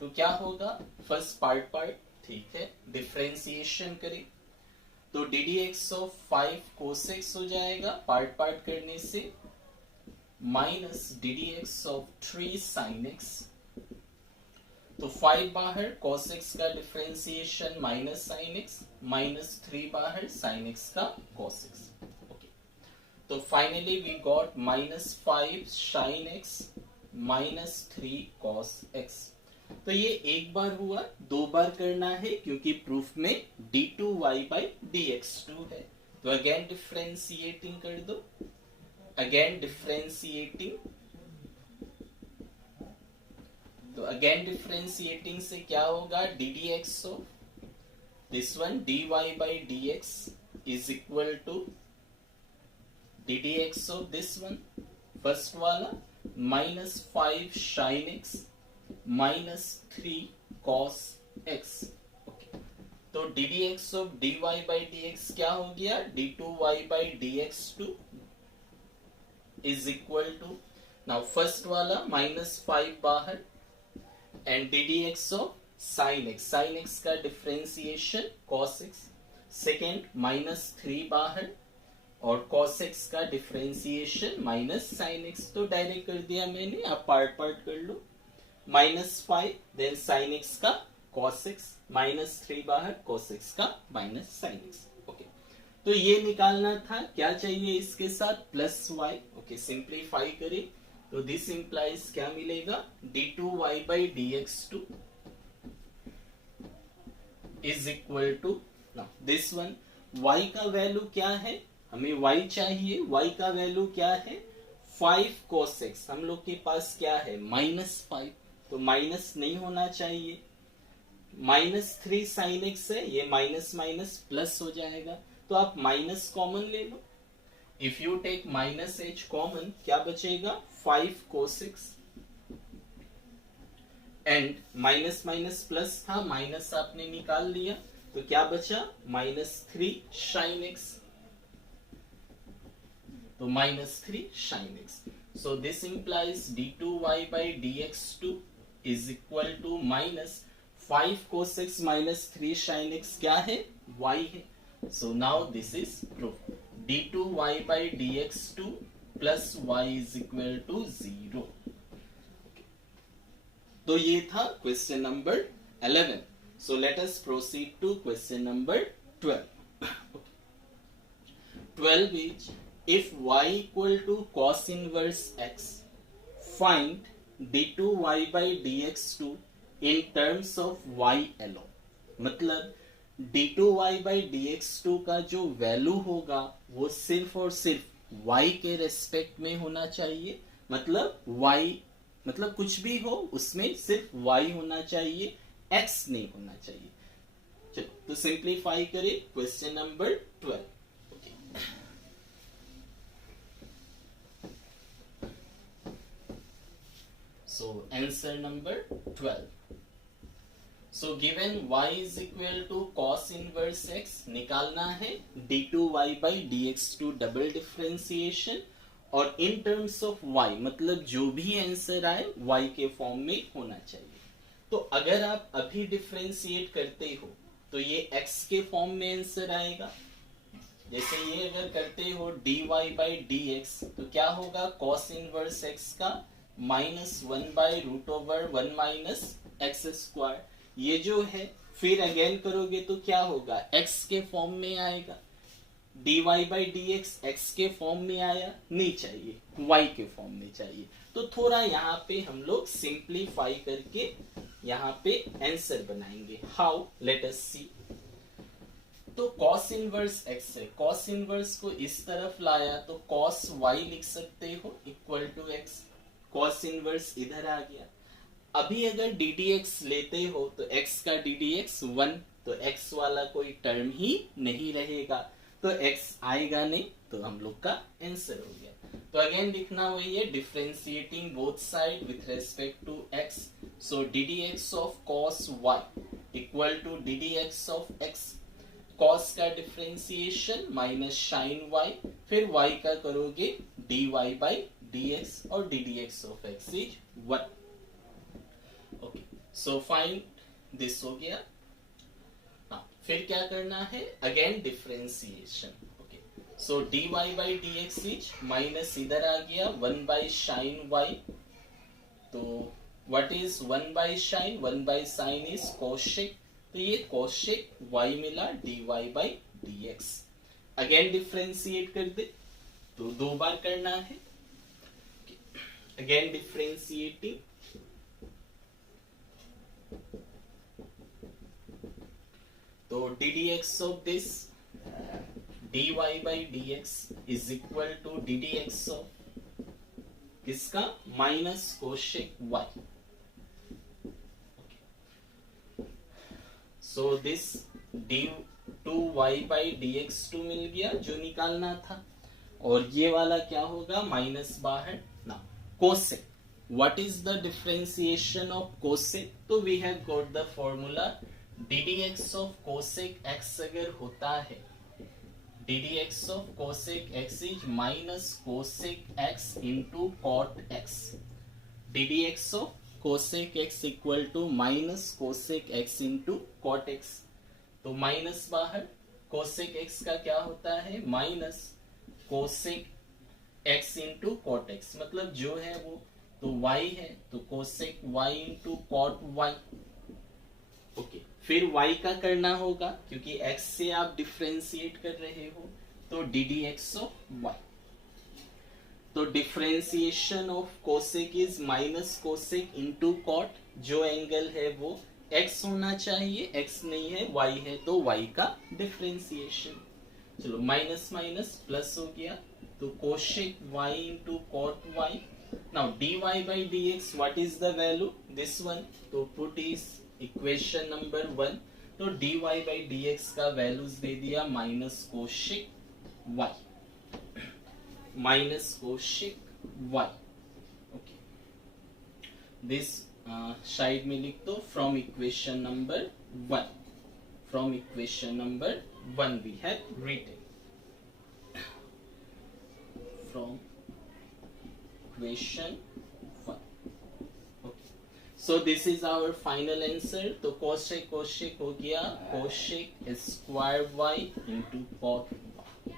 तो क्या होगा, फर्स्ट पार्ट ठीक है, डिफरेंशिएशन करें तो ddx ऑफ 5 cos x हो जाएगा पार्ट करने से, minus ddx of 3 sin x. तो 5 बाहर, cos x का differentiation minus sin x, minus 3 बाहर, sin x का cos x. ओके, तो finally we got minus 5 sin x minus 3 cos x. तो ये एक बार हुआ, दो बार करना है क्योंकि प्रूफ में d2y by dx2 है. तो अगेन डिफरेंशिएटिंग कर दो, अगेन डिफरेंशिएटिंग, तो अगेन डिफरेंशिएटिंग से क्या होगा, ddx of this one dy by dx is equal to ddx of this one first वाला minus 5 sin x minus 3 cos x. Okay, तो ddx of dy by dx क्या हो गया, d2y by dx2 is equal to, now first वाला माइनस 5 बाहर, and ddx of sin x का differentiation cos x, second minus 3 बाहर, और cos x का डिफरेंशिएशन माइनस sin x. तो डायरेक्ट कर दिया मैंने, आप पार्ट कर लो. माइनस 5 देन sin x का cos x, माइनस 3 बाहर, cos x का माइनस sin x. ओके, तो ये निकालना था, क्या चाहिए इसके साथ, प्लस y. ओके, सिंप्लीफाई करें तो दिस इंप्लाइज क्या मिलेगा, d2y by dx2 is equal to, this one y का वैल्यू क्या है, हमें y चाहिए, y का वैल्यू क्या है, 5 cos x. हम लोग के पास क्या है, माइनस 5, तो माइनस नहीं होना चाहिए. माइनस 3 sin x है, ये माइनस माइनस प्लस हो जाएगा, तो आप माइनस कॉमन ले लो. If you take minus h common, क्या बचेगा, 5 cos x, and minus minus plus था, माइनस आपने निकाल लिया, तो क्या बचा, माइनस 3 sin x. तो minus 3 sin x. So this implies d2y by dx2 is equal to minus 5 cos x minus 3 sin x क्या है, y है. So now this is proof, d2y by dx2 plus y is equal to 0. तो ये था question number 11. So let us proceed to question number 12. 12 is, if y equal to cos inverse x, find d2y by dx2 in terms of y alone. मतलब d2y by dx2 का जो वैल्यू होगा वो सिर्फ और सिर्फ y के रेस्पेक्ट में होना चाहिए. मतलब y, मतलब कुछ भी हो उसमें सिर्फ y होना चाहिए, x नहीं होना चाहिए. चलो, तो सिंप्लीफाई करें question number 12. Okay, answer number 12. So given y is equal to cos inverse x, निकालना है d2y by dx2 double differentiation, और इन टर्म्स ऑफ y, मतलब जो भी आंसर आए y के फॉर्म में होना चाहिए. तो अगर आप अभी डिफरेंशिएट करते हो तो ये x के फॉर्म में आंसर आएगा. जैसे ये अगर करते हो dy by dx तो क्या होगा, cos इनवर्स x का -1 by root over 1 minus x square. ये जो है फिर अगेन करोगे तो क्या होगा, x के फॉर्म में आएगा. dy by dx x के फॉर्म में आया, नहीं चाहिए, y के फॉर्म में चाहिए. तो थोड़ा यहाँ पे हम लोग सिंप्लीफाई करके यहाँ पे आंसर बनाएंगे. हाउ, लेट अस सी. तो cos इनवर्स x है, cos इनवर्स को इस तरफ लाया तो cos y लिख सकते हो equal to x. cos inverse इधर आ गया. अभी अगर ddx लेते हो तो x का ddx 1, तो x वाला कोई टर्म ही नहीं रहेगा, तो x आएगा नहीं, तो हम लोग का आंसर हो गया. तो अगेन लिखना वही है, differentiating both side with respect to x. So ddx of cos y equal to ddx of x. cos का डिफरेंशिएशन माइनस sin y, फिर y का करोगे dy by dx, और ddx of x is 1. Okay, so find this हो गया. फिर क्या करना है, again differentiation. Okay, so dy by dx is minus इधर आ गया 1 by sin y. तो what is 1 by sin? 1 by sin is cosec. तो ये cosec y मिला dy by dx. Again differentiate कर दे, तो 2 बार करना है. अगेन डिफरेंशिएटिंग, तो ddx of this dy by dx is equal to ddx of किसका, minus cosec y. So this d2y by dx2 मिल गया जो निकालना था, और ये वाला क्या होगा, माइनस बाहर ना. cosec, what is the differentiation of cosec? तो we have got the formula ddx of cosec x अगर होता है, ddx of cosec x is minus cosec x into cot x. ddx of cosec x equal to minus cosec x into cot x. तो माइनस बाहर, cosec x का क्या होता है, minus cosec x into cot x, मतलब जो है वो तो y है, तो cosec y into cot y. Okay, फिर y का करना होगा क्योंकि x से आप डिफरेंशिएट कर रहे हो, तो ddx ऑफ y. तो differentiation of cosec is minus cosec into cot. जो एंगल है वो x होना चाहिए, x नहीं है, y है, तो y का डिफरेंशिएशन. चलो माइनस माइनस प्लस हो गया, तो cosec y into cot y. Now dy by dx what is the value, this one, तो पुट इज इक्वेशन नंबर 1. तो dy by dx का वैल्यूज दे दिया minus cosec y, minus cosec y. Okay, this side में लिख दो from equation number 1. From equation number 1 we have written from equation 1. So this is our final answer. तो cosec cosec हो गया cosec square y into cot y.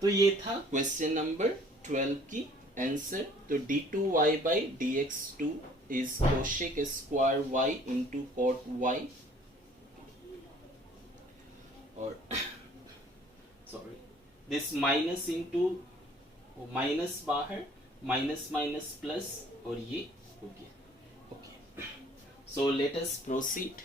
तो ये था क्वेश्चन नंबर 12 की आंसर. तो d2y by dx2 is cosec square y into cot y. और sorry, this minus into minus बाहर, माइनस माइनस प्लस, और ये हो गया. So let us proceed.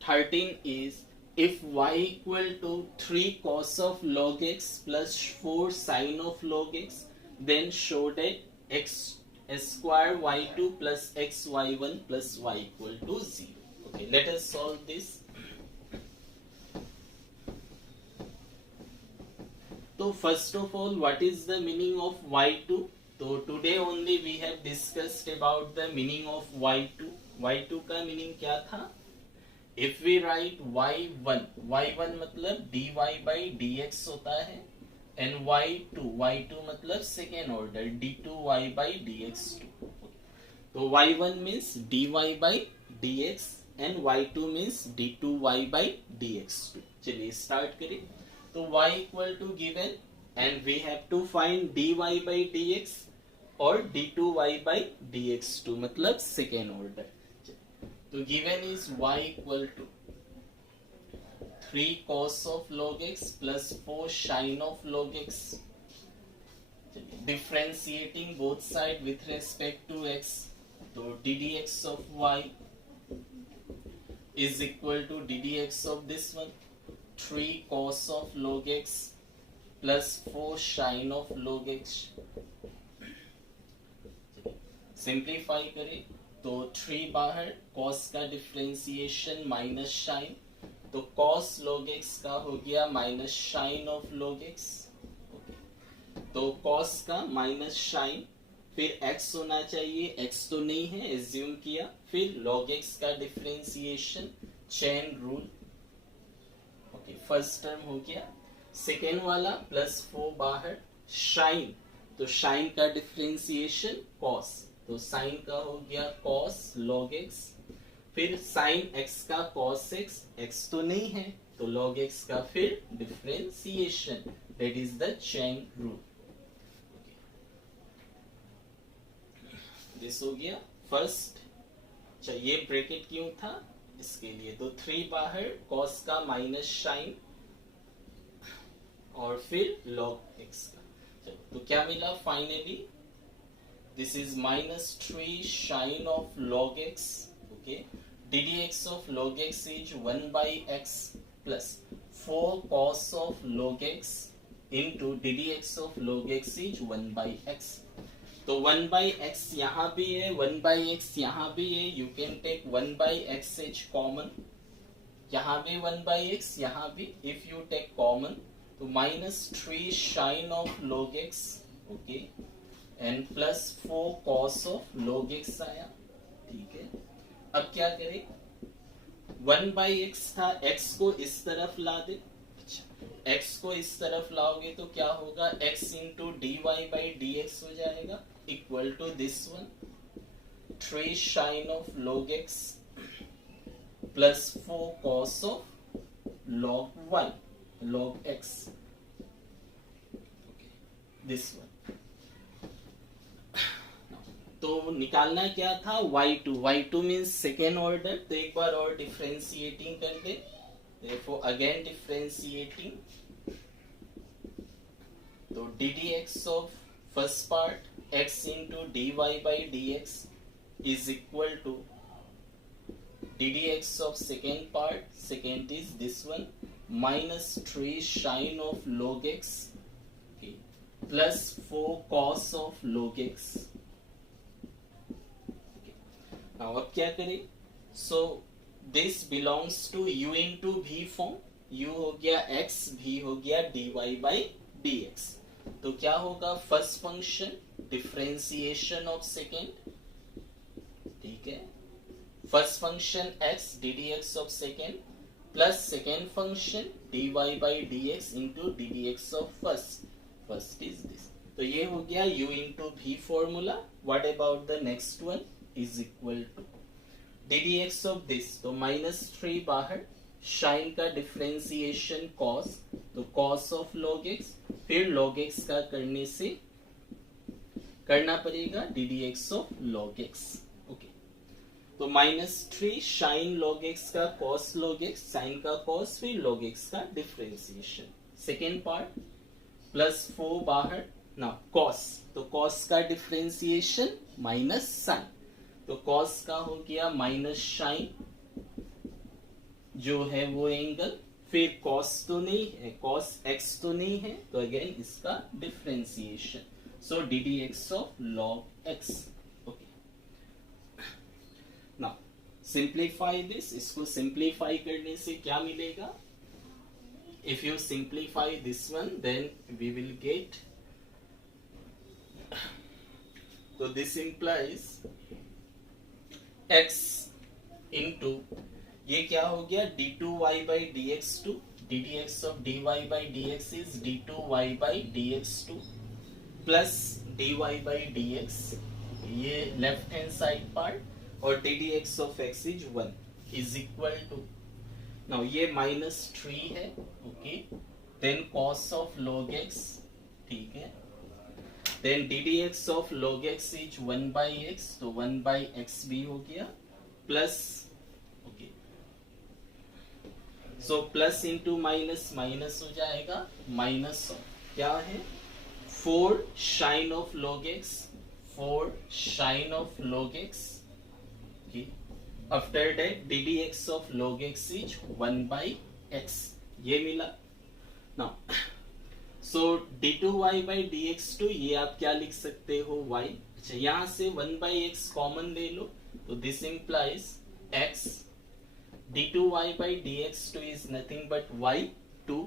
13 is if y equal to 3 cos of log x plus 4 sin of log x, then show that x square y2 plus xy1 plus y equal to 0. Okay, let us solve this. So first of all, what is the meaning of y2? तो today only we have discussed about the meaning of y2. y2 का मीनिंग क्या था? इफ वी राइट y1 मतलब dy by dx होता है, एंड y2 मतलब second order d2y by dx2. तो y1 means dy by dx and y2 means d2y by dx2. चलिए स्टार्ट करें. तो y equal to given and we have to find dy by dx और d2y by dx2 मतलब सेकेंड ऑर्डर. तो given is y equal to 3 cos of log x plus 4 sin of log x. Differentiating both sides with respect to x. So ddx of y is equal to ddx of this one 3 cos of log x plus 4 sin of log x. Simplify करें तो 3 बाहर, cos का डिफरेंशिएशन माइनस साइन, तो cos log x का हो गया minus sine of log x. तो cos का माइनस साइन, फिर x होना चाहिए, x तो नहीं है, एज्यूम किया, फिर log x का differentiation, chain rule. Okay, first term हो गया. सेकेंड वाला प्लस 4 बाहर, साइन, तो साइन का डिफरेंशिएशन cos, तो साइन का हो गया cos log x, फिर साइन x का cos x, x तो नहीं है, तो log x का फिर differentiation, that is the chain rule. This हो गया फर्स्ट. ये ब्रैकेट क्यों था? इसके लिए. तो 3 बाहर, cos का माइनस साइन और फिर log x का. तो क्या मिला finally? This is minus 3 sin of log x. Okay, ddx of log x is 1 by x plus 4 cos of log x into ddx of log x is 1 by x. तो 1 by x यहाँ भी है, 1 by x यहाँ भी है. You can take 1 by x as common. यहाँ भी 1 by x, यहाँ भी. If you take common, तो minus 3 sin of log x. Okay. And plus 4 cos of log x आया. ठीक है, अब क्या करें? 1 by x था, x को इस तरफ ला दे. x को इस तरफ लाओगे तो क्या होगा? x into dy by dx हो जाएगा, equal to this one 3 sin of log x plus 4 cos of log x. This one. तो निकालना क्या था? y2 means second order. तो एक बार और डिफरेंशिएटिंग कर दे. Therefore again differentiating. तो ddx of first part x into dy by dx is equal to ddx of second part, second is this one, minus 3 sin of log x, okay, plus 4 cos of log x. Now अब क्या करें? So this belongs to u into v form. u हो गया x, v हो गया dy by dx. तो क्या होगा? First function differentiation of second. ठीक है, first function x ddx of second plus second function dy by dx into ddx of first. First is this. तो ये हो गया u into v formula. What about the next one? Is equal to ddx of this, तो माइनस 3 बाहर, साइन का डिफरेंशिएशन cos, तो cos ऑफ log x, फिर log x का करने से करना पड़ेगा ddx of log x. Okay, तो माइनस 3 साइन log x का cos log x, साइन का cos, फिर log x का डिफरेंशिएशन. सेकेंड पार्ट प्लस 4 बाहर, ना cos, तो cos का डिफरेंशिएशन माइनस साइन, तो cos का हो गया माइनस साइन, जो है वो एंगल, फिर cos तो नहीं है, cos x तो नहीं है, तो अगेन इसका differentiation. So ddx of log x. Okay, now simplify this. इसको सिंप्लीफाई करने से क्या मिलेगा? If you simplify this one, then we will get तो दिस इंप्लाइज x इंटू ये क्या हो गया d two y by d x two, d d x of d y by d x is d two y by d x two plus d y by d x, ये लेफ्ट हैंड साइड पार्ट, और d d x of x is 1 is equal to, now ये -3 है, okay, then cos of log x, ठीक है, then d d x of log x is 1 by x, तो 1 बाई एक्स भी हो गया, plus, okay, so plus into minus minus हो जाएगा, माइनस क्या है 4 sine of log x, 4 sine of log x, okay. After that D d x of log x is 1 by x, ये मिला। Now so d two y by d x two, ये आप क्या लिख सकते हो y, अच्छा यहां से 1 बाई एक्स कॉमन ले लो, तो this implies x d two y by d x two is nothing but y2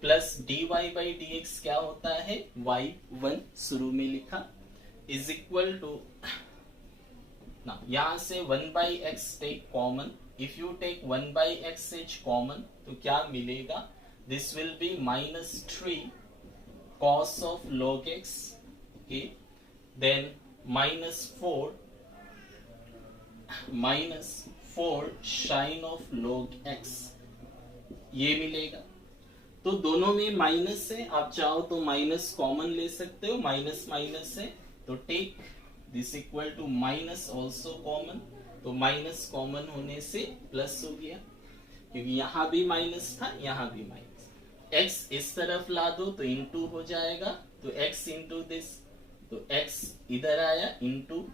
plus d y by d x क्या होता है y1 शुरू में लिखा, इज इक्वल टू, ना यहां से 1 by x take common, if you take 1 by x h common तो क्या मिलेगा, this will be -3 cos of log x, okay, then -4 sin of log x, ये मिलेगा। तो दोनों में माइनस है, आप चाहो तो माइनस कॉमन ले सकते हो, माइनस माइनस है तो take this equal to minus also common, तो माइनस कॉमन होने से प्लस हो गया, क्योंकि यहां भी माइनस था यहां भी माइनस, x इस तरफ ला दो तो इंटू हो जाएगा, तो x इंटू दिस, तो x इधर आया into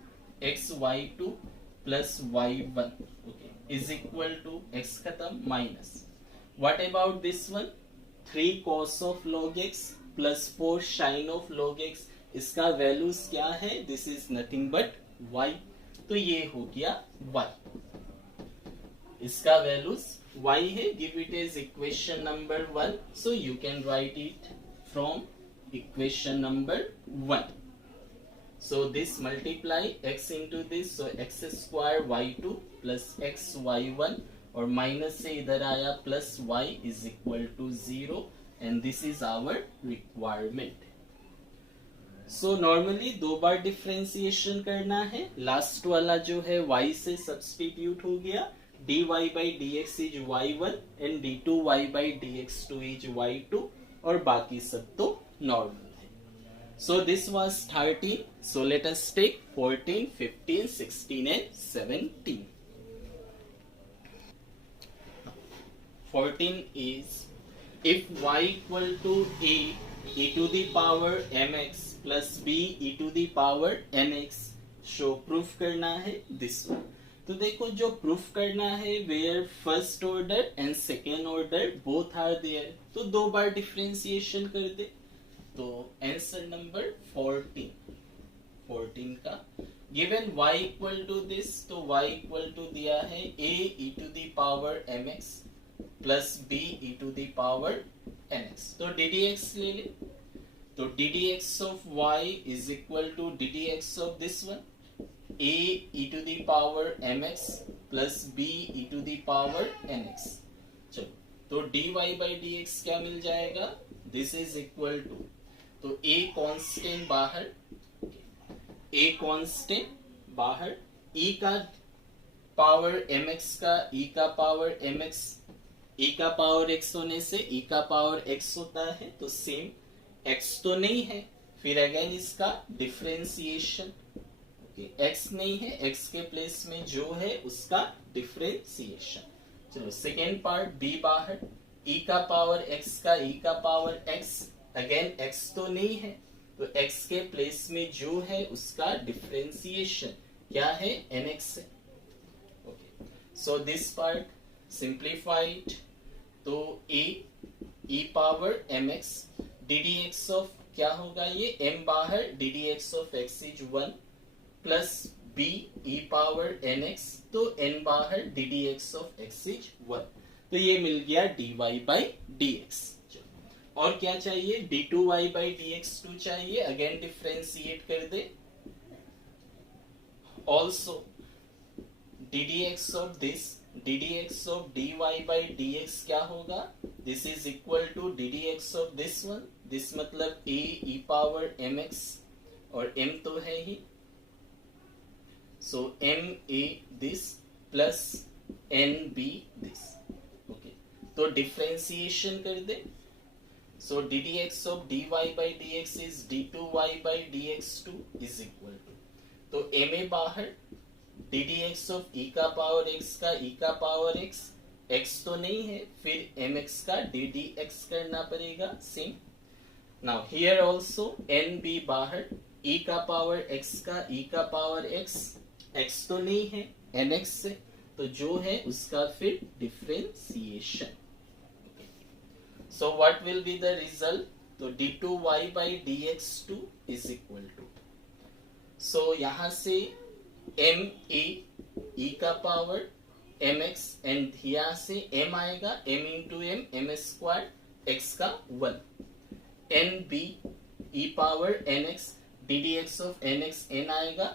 x y two plus y1, okay, is equal to x खत्म minus, what about this one 3 cos of log x plus 4 sin of log x, इसका वैल्यूज क्या है, this is nothing but y, तो ये हो गया y, इसका वैल्यूज y है, give it as equation number 1, so you can write it from equation number 1, so this multiply x into this, so x square y2 plus x y1, और माइनस से इधर आया plus y is equal to 0, and this is our requirement. So normally 2 बार डिफरेंशिएशन करना है, लास्ट वाला जो है y से सब्स्टिट्यूट हो गया, dy by dx is y1 and d2y by dx2 is y2, और बाकी सब तो नॉर्मल है। So this was 13, so let us take 14, 15, 16 and 17. 14 is if y equal to a e to the power mx plus b e to the power nx, show proof करना है this one। तो देखो जो प्रूफ करना है where first order and second order both are there, तो 2 बार डिफरेंशिएशन कर दे, तो आंसर नंबर 14 का given y equal to this, तो y इक्वल टू दिया है a e to the power mx plus b e to the power nx, तो ddx ले ले, तो ddx of y is equal to ddx of this one a e to the power mx plus b e to the power nx, चलो तो dy by dx क्या मिल जाएगा, दिस इज इक्वल टू, तो a कांस्टेंट बाहर, a कांस्टेंट बाहर, e का पावर mx का e का पावर mx, e का पावर x होने से e का पावर x होता है, तो सेम x तो नहीं है, फिर अगेन इसका डिफरेंशिएशन, x नहीं है, x के प्लेस में जो है उसका डिफरेंशिएशन। चलो सेकेंड पार्ट b बाहर, e का पावर x का e का पावर x, अगेन x तो नहीं है, तो x के प्लेस में जो है उसका डिफरेंशिएशन क्या है, nx है, okay, so this part simplified, तो a e power mx ddx of क्या होगा, ये m बाहर ddx of x is 1 plus b e power nx, तो n बाहर ddx ऑफ x इज 1, तो ये मिल गया dy by dx। और क्या चाहिए, d2y by dx2 चाहिए, अगेन डिफरेंशिएट कर दे, also ddx of this, ddx of dy by dx क्या होगा, this is equal to ddx of this one, this मतलब a e पावर mx और m तो है ही, सो m a this plus n b this. Okay, तो डिफरेंशिएशन कर दे, so ddx of dy by dx is d2y by dx2 is equal to, तो ma बाहर, ddx ऑफ e का पावर x का e का पावर x, x तो नहीं है, फिर mx का ddx करना पड़ेगा same. Now here also nb बाहर, e का पावर x का e का पावर x, x तो नहीं है nx से, तो जो है उसका फिर differentiation. So what will be the result, तो d2y by dx2 is equal to, so यहां से m a e का पावर mx एंड यहाँ से m आएगा, m into m m square x का 1, n b e power nx ddx of nx n आएगा,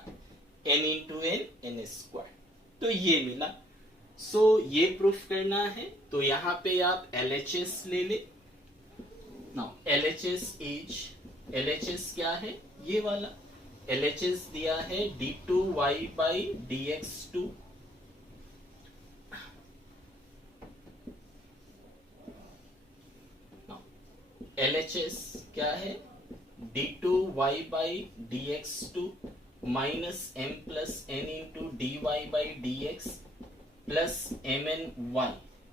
n into n n square, तो ये मिला। सो ये प्रूफ करना है, तो यहाँ पे आप LHS ले ले। नाउ LHS क्या है, ये वाला LHS दिया है d2y by dx2 LHS क्या है, d2y by dx2 minus m plus n into dy by dx plus mny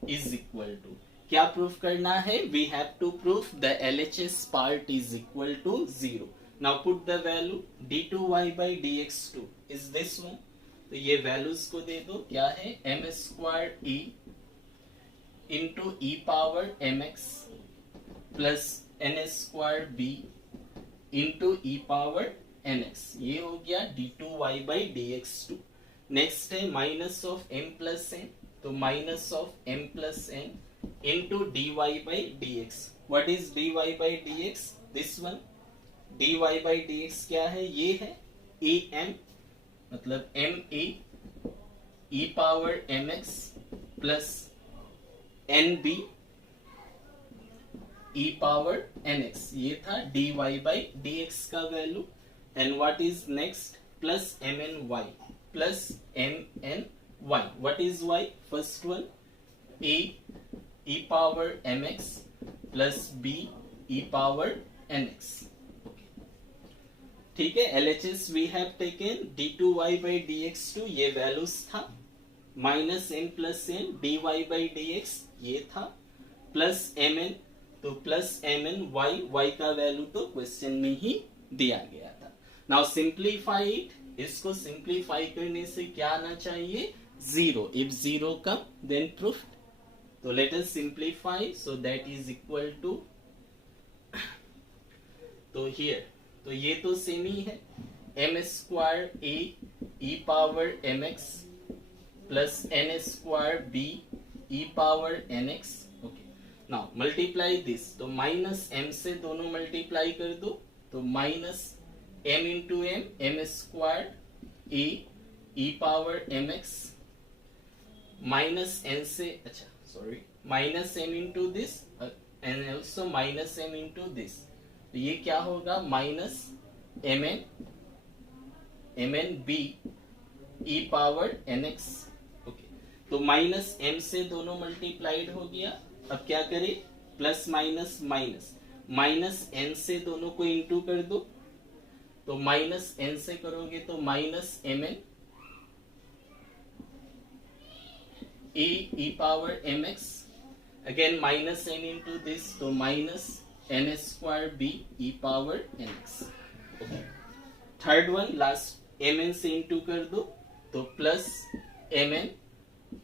is equal to, क्या प्रूफ करना है, we have to proof the LHS part is equal to 0। Now put the value d2y by dx2 is this one, तो ये वैल्यूज को दे दो, क्या है m square e into e power mx plus n square b into e power nx, ये हो गया d2y by dx2। नेक्स्ट है minus of m plus n, तो minus of m plus n into dy by dx, what is dy by dx, this one, dy by dx क्या है, ये है am, मतलब ma e power mx plus nb e power nx, ये था dy by dx का value, and what is next, plus mny plus mny, what is y, first one a e power mx plus b e power nx। ठीक है, LHS we have taken d2y by dx2, ये वैल्यूज था, minus m plus n dy by dx ये था, प्लस mn, तो प्लस mn y का वैल्यू तो क्वेश्चन में ही दिया गया था। नाउ सिंप्लीफाई इट, इसको सिंप्लीफाई करने से क्या आना चाहिए, 0, इफ 0 कम देन प्रूफ, तो let us simplify, so that is equal to, तो हियर, तो ये तो सेम ही है, m square a e power mx plus n square b e power nx। Okay, now multiply this, तो माइनस m से दोनों मल्टीप्लाई कर दो, तो minus m into m square a e power mx minus n से, अच्छा sorry, minus m into this and also minus m into this, तो ये क्या होगा, minus mn b e power nx। Okay, तो माइनस m से दोनों मल्टीप्लाइड हो गया, अब क्या करें, plus minus minus, minus n से दोनों को इंटू कर दो, तो माइनस n से करोगे तो minus mn a e power mx, again minus n into this, तो minus n square b e power nx। Third one last mn से इंटू कर दो, तो plus mn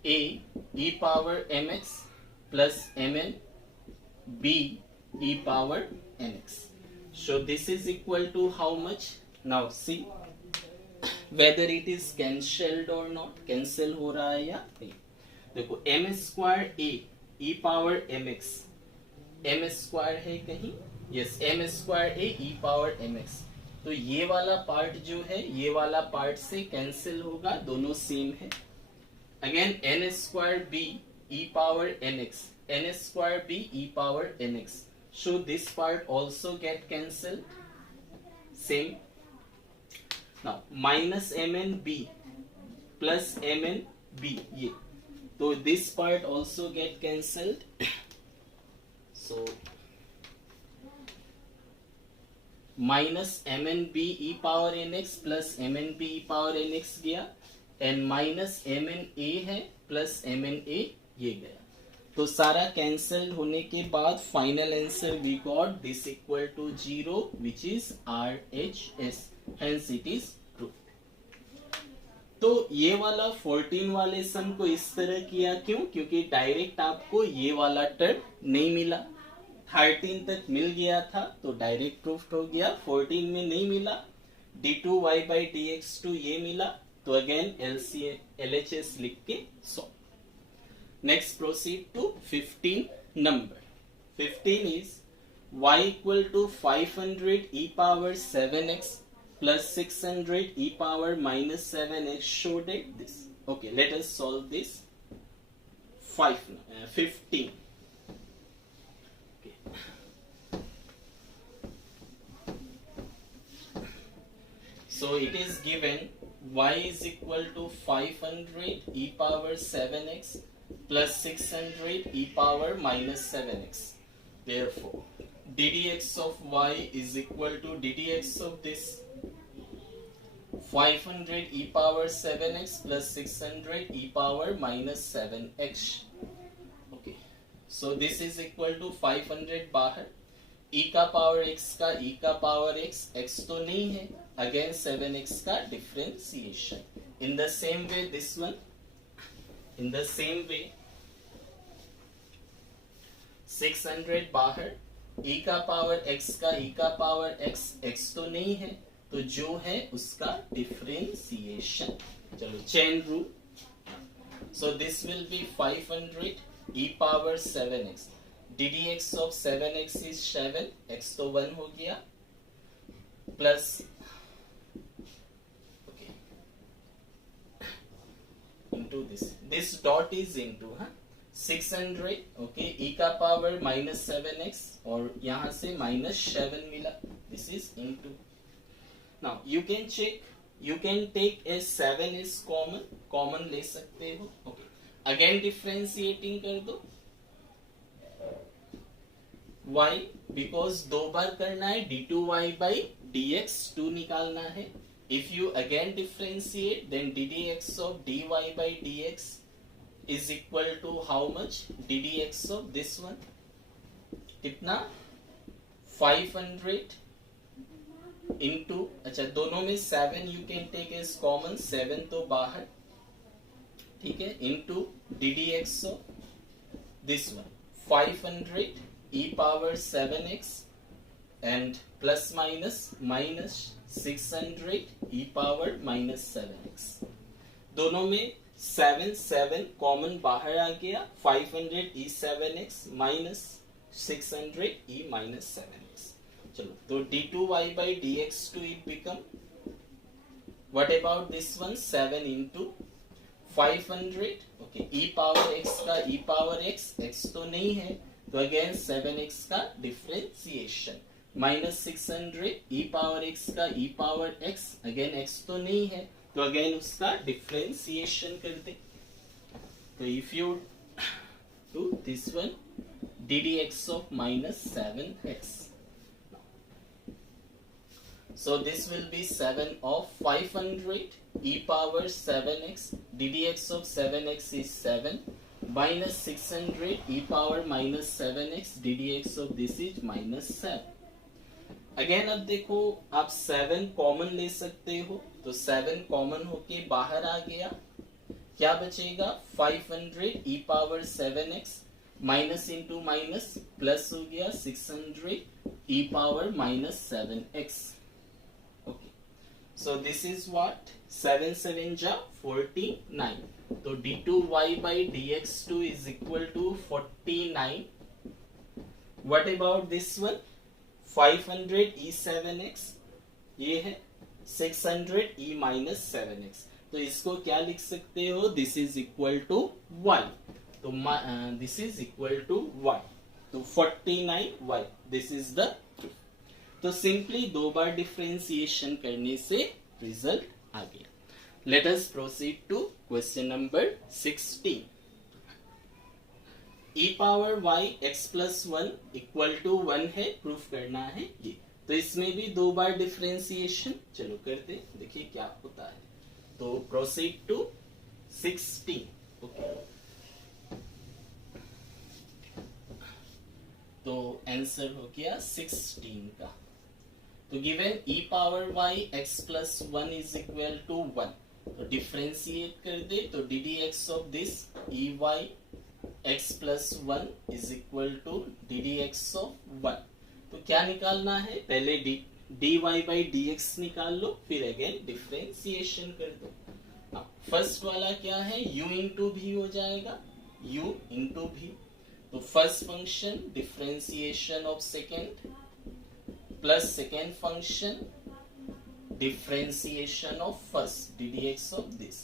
a e power mx plus mn b e power nx। So this is equal to how much? Now see whether it is cancelled or not. Cancel हो रहा है या नहीं। देखो m square a e power mx, m square है कहीं, yes m square a e power mx, तो ये वाला पार्ट जो है ये वाला पार्ट से कैंसिल होगा, दोनों सेम है। Again n square b e power n x, n square b e power n x, so this part also get cancel, same. Now minus m n b plus m n b, ये तो this part also get cancelled, so minus m n b e power n x plus m n b e power n x गया, and minus m n a है प्लस एम एन ए ये गया। तो सारा कैंसल्ड होने के बाद final answer we got this equal to 0 which is R H S, hence it is true. तो ये वाला 14 वाले सम को इस तरह किया, क्यों? क्योंकि डायरेक्ट आपको ये वाला टर्म नहीं मिला, 13 तक मिल गया था तो डायरेक्ट प्रूफ हो गया, 14 में नहीं मिला, d2y by dx2 ये मिला, तो अगेन LHS लिख के solve. Next proceed to 15 number. 15 is y equal to 500 e power 7x plus 600 e power minus 7x show that this. Okay, let us solve this. 15. Okay. So it is given y is equal to 500 e power 7x plus 600 e power minus 7x. Therefore, ddx of y is equal to ddx of this 500 e power 7x plus 600 e power minus 7x. Okay, so this is equal to 500 बाहर, e का पावर x का e का पावर x, x तो नहीं है, अगेन 7x का differentiation. In the same way this one, in the same way 600 बाहर, e का पावर x का e का पावर x, x तो नहीं है, तो जो है उसका डिफरेंशिएशन। चलो chain rule, so this will B 500 e power 7x, ddx of 7x is 7, x तो 1 हो गया, plus into this dot is into 600, okay, e का पावर माइनस 7x और यहां से माइनस 7 मिला, this is into. Now you can check, you can take a 7 is common ले सकते हो, okay. Again differentiating कर दो, y because दो बार करना है, d2y by dx 2 निकालना है. If you again differentiate, then ddx of dy by dx is equal to how much? ddx of this one कितना? 500 इंटू, अच्छा दोनों में 7 you can take as common, 7 तो बाहर, ठीक है, into ddx of this one 500 e power 7x and plus minus minus 600 e power minus 7x, दोनों में 7 कॉमन बाहर आ गया, 500 e 7x minus 600 e minus 7x. चलो तो d2y by dx2 it become, what about this one, 7 into 500, okay, e power x का e power x, x तो नहीं है, तो अगेन 7x का differentiation, minus 600 e power x का e power x, again x तो नहीं है, तो अगेन उसका डिफरेंशिएशन कर दे, तो if you do this one ddx of minus 7x, so this will be 7 of 500 e power 7x, ddx of 7x is 7 minus 600 e power minus 7x, ddx of this is minus 7. Again अब देखो आप 7 कॉमन ले सकते हो, तो 7 कॉमन होके बाहर आ गया, क्या बचेगा? 500 e power 7x minus into minus plus हो गया 600 e power minus 7x. So this is what? 7 7 ja 49. So d2y by dx2 is equal to 49. What about this one? 500 e 7x ये है 600 e माइनस 7x। तो इसको क्या लिख सकते हो, this is equal to y। तो this is equal to y, तो 49y, this is the proof. तो सिंपली दो बार डिफरेंशिएशन करने से रिजल्ट आ गया। Let us proceed to question number 16। e power y x plus 1 equal to 1 है, प्रूफ करना है ये। तो इसमें भी दो बार डिफरेंशिएशन, चलो करते, देखिए क्या होता है। तो प्रोसीड टू 16। ओके, तो आंसर हो गया 16 का। तो given e power y x plus 1 is equal to 1, तो डिफरेंशिएट कर दे, तो d d x of this e y x plus 1 is equal to d d x of 1। तो क्या निकालना है, पहले d y by d x निकाल लो, फिर अगेन डिफरेंशिएशन कर दो। फर्स्ट वाला क्या है, u इंटू भी हो जाएगा, u इंटू भी। तो first function differentiation of second plus second function differentiation of first d d x of this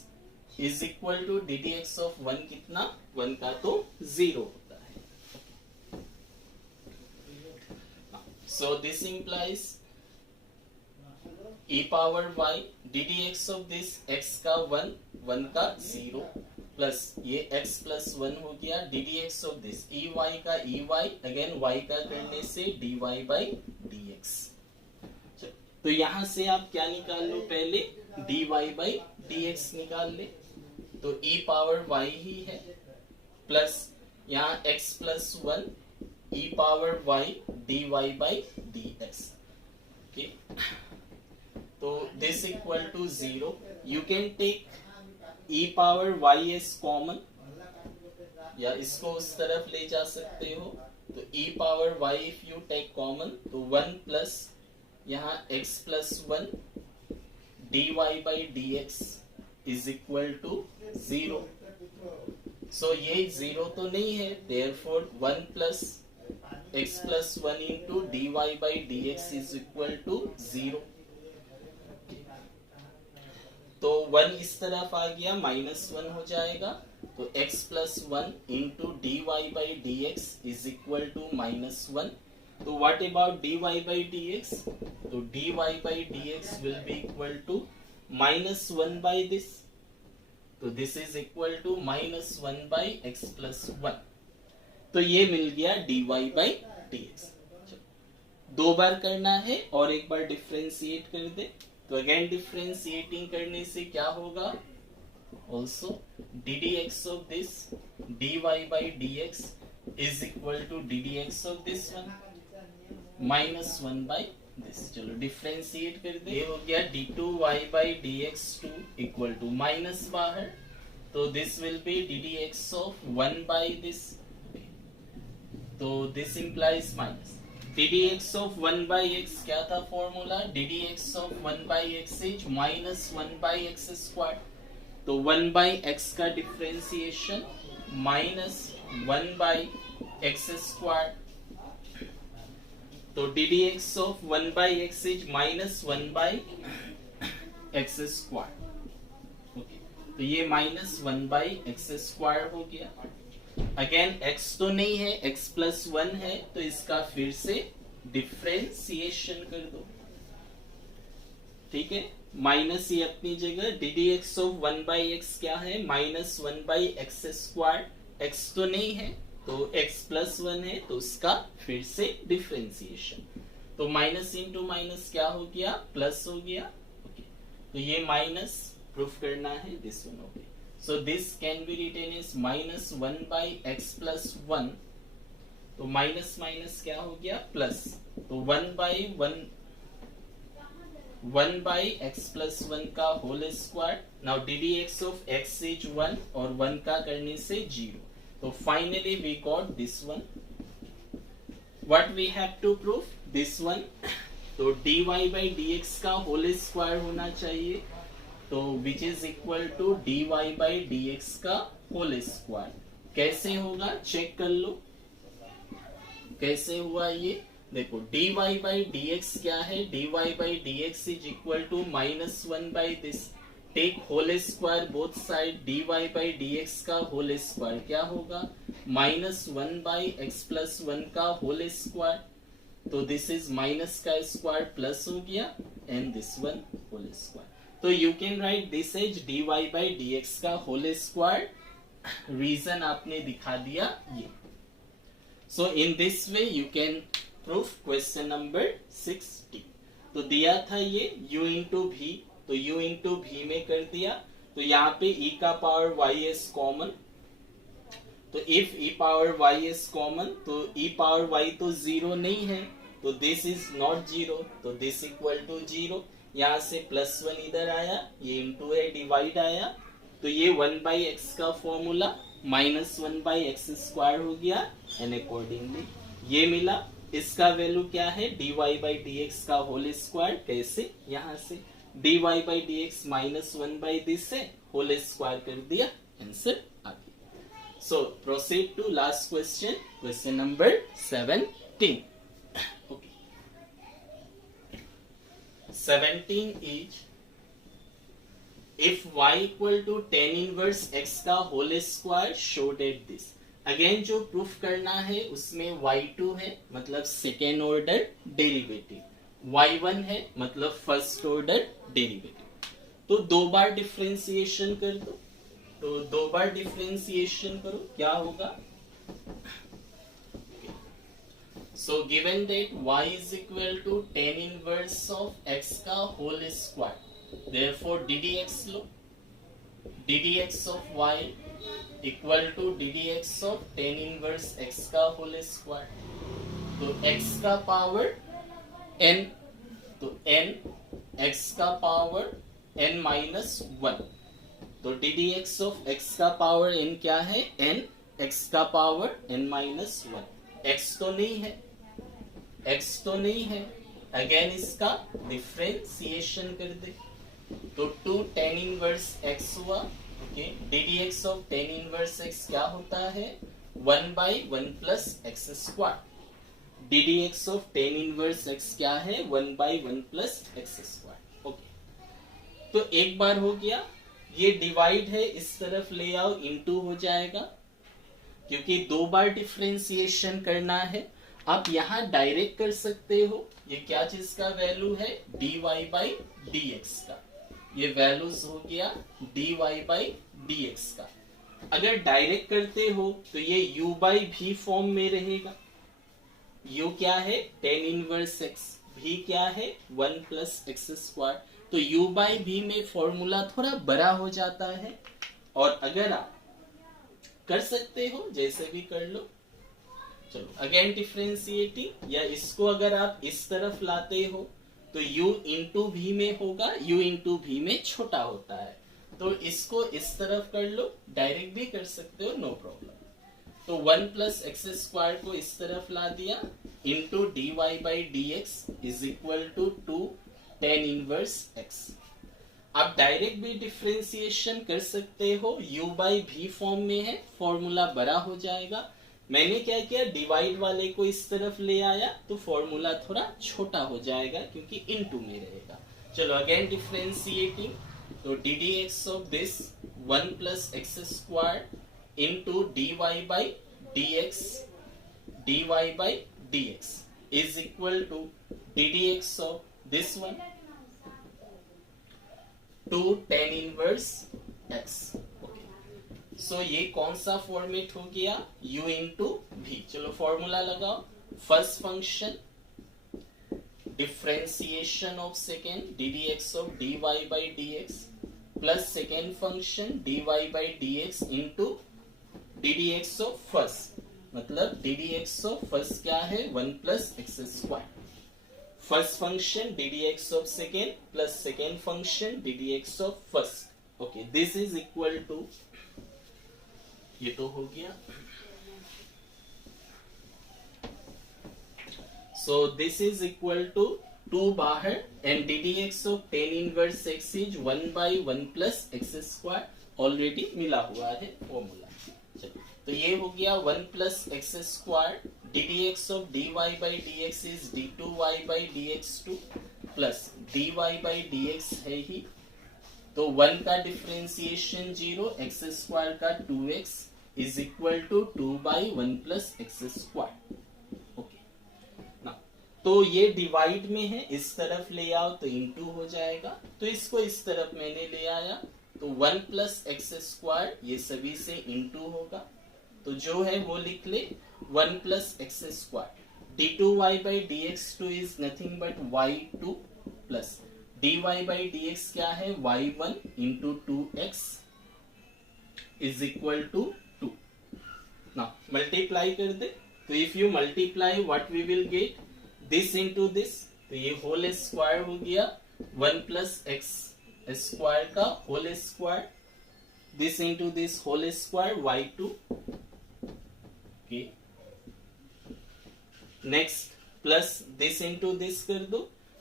is equal to d d x of 1 कितना, 1 का तो 0 होता है। So this implies e power y d d x of this x का 1, 1 का 0, प्लस ये x प्लस 1 हो गया d d x of this e y का e y, अगेन y का करने से dy बाई डी एक्स। तो यहां से आप क्या निकाल लो, पहले dy बाई dx निकाल ले, तो e पावर y ही है, प्लस यहाँ x plus 1 e power y dy by dx। Okay, तो this equal to 0। You can take e power y as common, या इसको उस तरफ ले जा सकते हो। तो e power y if you take common, तो 1 प्लस यहाँ x plus 1 dy by dx is equal to 0। So ये 0 तो नहीं है, therefore 1 plus x plus 1 into dy by dx is equal to 0। तो 1 इस तरफ आ गया, माइनस 1 हो जाएगा, तो x plus 1 into dy by dx is equal to minus 1। तो what about dy by dx? तो dy by dx will be equal to minus 1 by this. तो this is equal to minus 1 by x plus 1. तो ये मिल गया dy by dx। दो बार करना है और एक बार डिफरेंशिएट कर दे, तो अगेन डिफरेंशिएटिंग करने से क्या होगा, also ddx of this dy by dx is equal to ddx of this one minus 1 by this. चलो डिफरेंशिएट कर दे, ये हो गया d2y by dx2 equal to minus बाहर, तो this will be ddx of 1 by this, तो this implies minus ddx of 1 by x। क्या था formula, ddx of 1 by x is minus 1 by x square. तो 1 बाई x का differentiation minus 1 by x square, तो ddx of 1 by x is minus 1 by x square. Okay, तो ये माइनस 1 बाई एक्स स्क्वायर हो गया। अगेन x तो नहीं है, x प्लस 1 है, तो इसका फिर से डिफरेंशिएशन कर दो। ठीक है, माइनस ये अपनी जगह, ddx ऑफ 1 बाई एक्स क्या है, minus 1 by x square. x तो नहीं है, तो x प्लस 1 है, तो उसका फिर से डिफरेंशिएशन। तो माइनस इंटू माइनस क्या हो गया, प्लस हो गया। ओके, तो ये माइनस प्रूफ करना है this one. Okay, so this can be written as minus 1 by x plus 1। तो माइनस माइनस क्या हो गया, प्लस, तो 1 बाई एक्स प्लस 1 का whole square. Now ddx of x is 1 और 1 का करने से 0। तो finally we got this one. What we have to prove, this one. तो dy बाई dx का होल स्क्वायर होना चाहिए, तो which is equal to dy by dx का होल स्क्वायर। कैसे होगा चेक कर लो, कैसे हुआ ये। देखो dy बाई dx क्या है, dy by dx is equal to -1 by this, take whole square both side, dy by dx का होल स्क्वायर क्या होगा, -1 बाई x प्लस 1 का होल स्क्वायर, तो दिस इज माइनस का स्क्वायर प्लस हो गया and this one whole square, तो you can write this as dy by dx का होल स्क्वायर, रीजन आपने दिखा दिया ये। So in this way you can proof question number 60। तो दिया था ये u इंटू भी, तो u इंटू भी में कर दिया, तो यहाँ पे e का पावर y इज कॉमन, तो if e power y is common तो e पावर y तो जीरो नहीं है, तो दिस इज नॉट जीरो, तो दिस इक्वल टू जीरो, यहाँ से +1 इधर आया, ये इंटू है डिवाइड आया, तो ये 1 बाई एक्स का फॉर्मूला -1 बाई एक्स स्क्वायर हो गया एंड अकॉर्डिंगली ये मिला। इसका वैल्यू क्या है, dy बाई dx का होल स्क्वायर, कैसे, यहाँ से dy by dx -1 by this से होल स्क्वायर कर दिया, आंसर आ गया। So proceed to last question, question number 17। Okay, 17 is if y equal to tan inverse x का होल स्क्वायर शो डेट दिस। अगेन जो प्रूफ करना है उसमें y2 है मतलब सेकेंड ऑर्डर डेरिवेटिव, y1 है मतलब फर्स्ट ऑर्डर डेरिवेटिव, तो दो बार डिफरेंशिएशन कर दो, तो दो बार डिफरेंशिएशन करो क्या होगा, सो given that y is equal to tan inverse of x का होल स्क्वायर, therefore ddx लो, ddx of y equal to ddx of tan inverse x का होल स्क्वायर, तो x का पावर n, तो n x का पावर n माइनस 1, तो ddx of x का पावर n क्या है, n x का पावर n माइनस 1, x तो नहीं है, x तो नहीं है, अगेन इसका डिफरेंशिएशन कर दे, तो 2 tan इनवर्स x हुआ, okay, ddx of tan inverse x क्या होता है, 1 by 1 plus x square, ddx of tan inverse x क्या है, 1 by 1 plus x square, okay. तो एक बार हो गया, ये डिवाइड है इस तरफ ले आओ, इनटू हो जाएगा, क्योंकि दो बार डिफरेंशिएशन करना है। आप यहाँ डायरेक्ट कर सकते हो, ये क्या चीज का वैल्यू है, dy बाई dx का, ये वैल्यूज हो गया dy बाई dx का। अगर डायरेक्ट करते हो तो ये u बाई भी फॉर्म में रहेगा, u क्या है tan इनवर्स x, भी क्या है 1 प्लस एक्स स्क्वायर, तो u बाई भी में फॉर्मूला थोड़ा बड़ा हो जाता है, और अगर आप कर सकते हो जैसे भी कर लो, चलो अगेन डिफरेंशिएटिंग, या इसको अगर आप इस तरफ लाते हो तो u इंटू भी में होगा, u इंटू भी में छोटा होता है, तो इसको इस तरफ कर लो, डायरेक्ट भी कर सकते हो, नो प्रॉब्लम। तो 1 प्लस एक्स स्क्वायर को इस तरफ ला दिया, into dy by dx is equal to 2 tan inverse x। आप डायरेक्ट भी डिफरेंशिएशन कर सकते हो, u बाई भी फॉर्म में है, फॉर्मूला बड़ा हो जाएगा। मैंने क्या किया, डिवाइड वाले को इस तरफ ले आया, तो फॉर्मूला थोड़ा छोटा हो जाएगा क्योंकि इनटू में रहेगा। चलो अगेन डिफरेंशिएटिंग, तो ddx of this 1 plus x square into dy by dx is equal to ddx of this one 2 tan inverse x। So ये कौन सा फॉर्मेट हो गया, u इंटू भी। चलो फॉर्मूला लगाओ, first function differentiation of second ddx of dy by dx plus second function dy by dx into ddx of first, मतलब ddx ऑफ फर्स्ट क्या है 1 plus x square, first function ddx of second plus second function ddx of first, okay, this is equal to, ये तो हो गया, so this is equal to 2 बाहर and ddx of tan inverse x is 1 by 1 plus x square, already मिला हुआ है फॉर्मूला। चलो तो ये हो गया 1 plus x square dx of dy by dx is d2y by dx2 plus dy by dx है ही, तो 1 का डिफरेंशिएशन 0, एक्स स्क्वायर का 2x is equal to 2 by 1 plus x square. Okay ना, तो ये डिवाइड में है, इस तरफ ले आओ तो इंटू हो जाएगा, तो इसको इस तरफ मैंने ले आया, तो 1 प्लस एक्स स्क्वायर ये सभी से इंटू होगा, तो जो है वो लिख ले 1 plus x square, d2y by dx2 is nothing but y2 plus dy by dx क्या है y1 into 2x is equal to 2। ना मल्टीप्लाई कर दे, तो if you multiply what we will get, this into this, तो ये होल स्क्वायर हो गया 1 प्लस एक्स स्क्वायर का whole square, this into this whole square y2। Okay next plus this into this कर दो,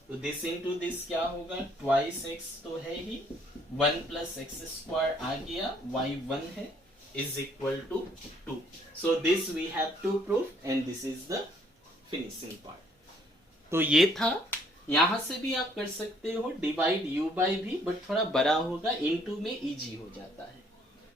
तो दिस इंटू दिस क्या होगा ट्वाइस एक्स तो है ही, 1 प्लस एक्स स्क्वायर आ गया, y1 है is equal to 2। So this we have to prove and this is the finishing part. तो ये था, यहां से भी आप कर सकते हो divide u by v, but थोड़ा बड़ा होगा, इनटू में इजी हो जाता है।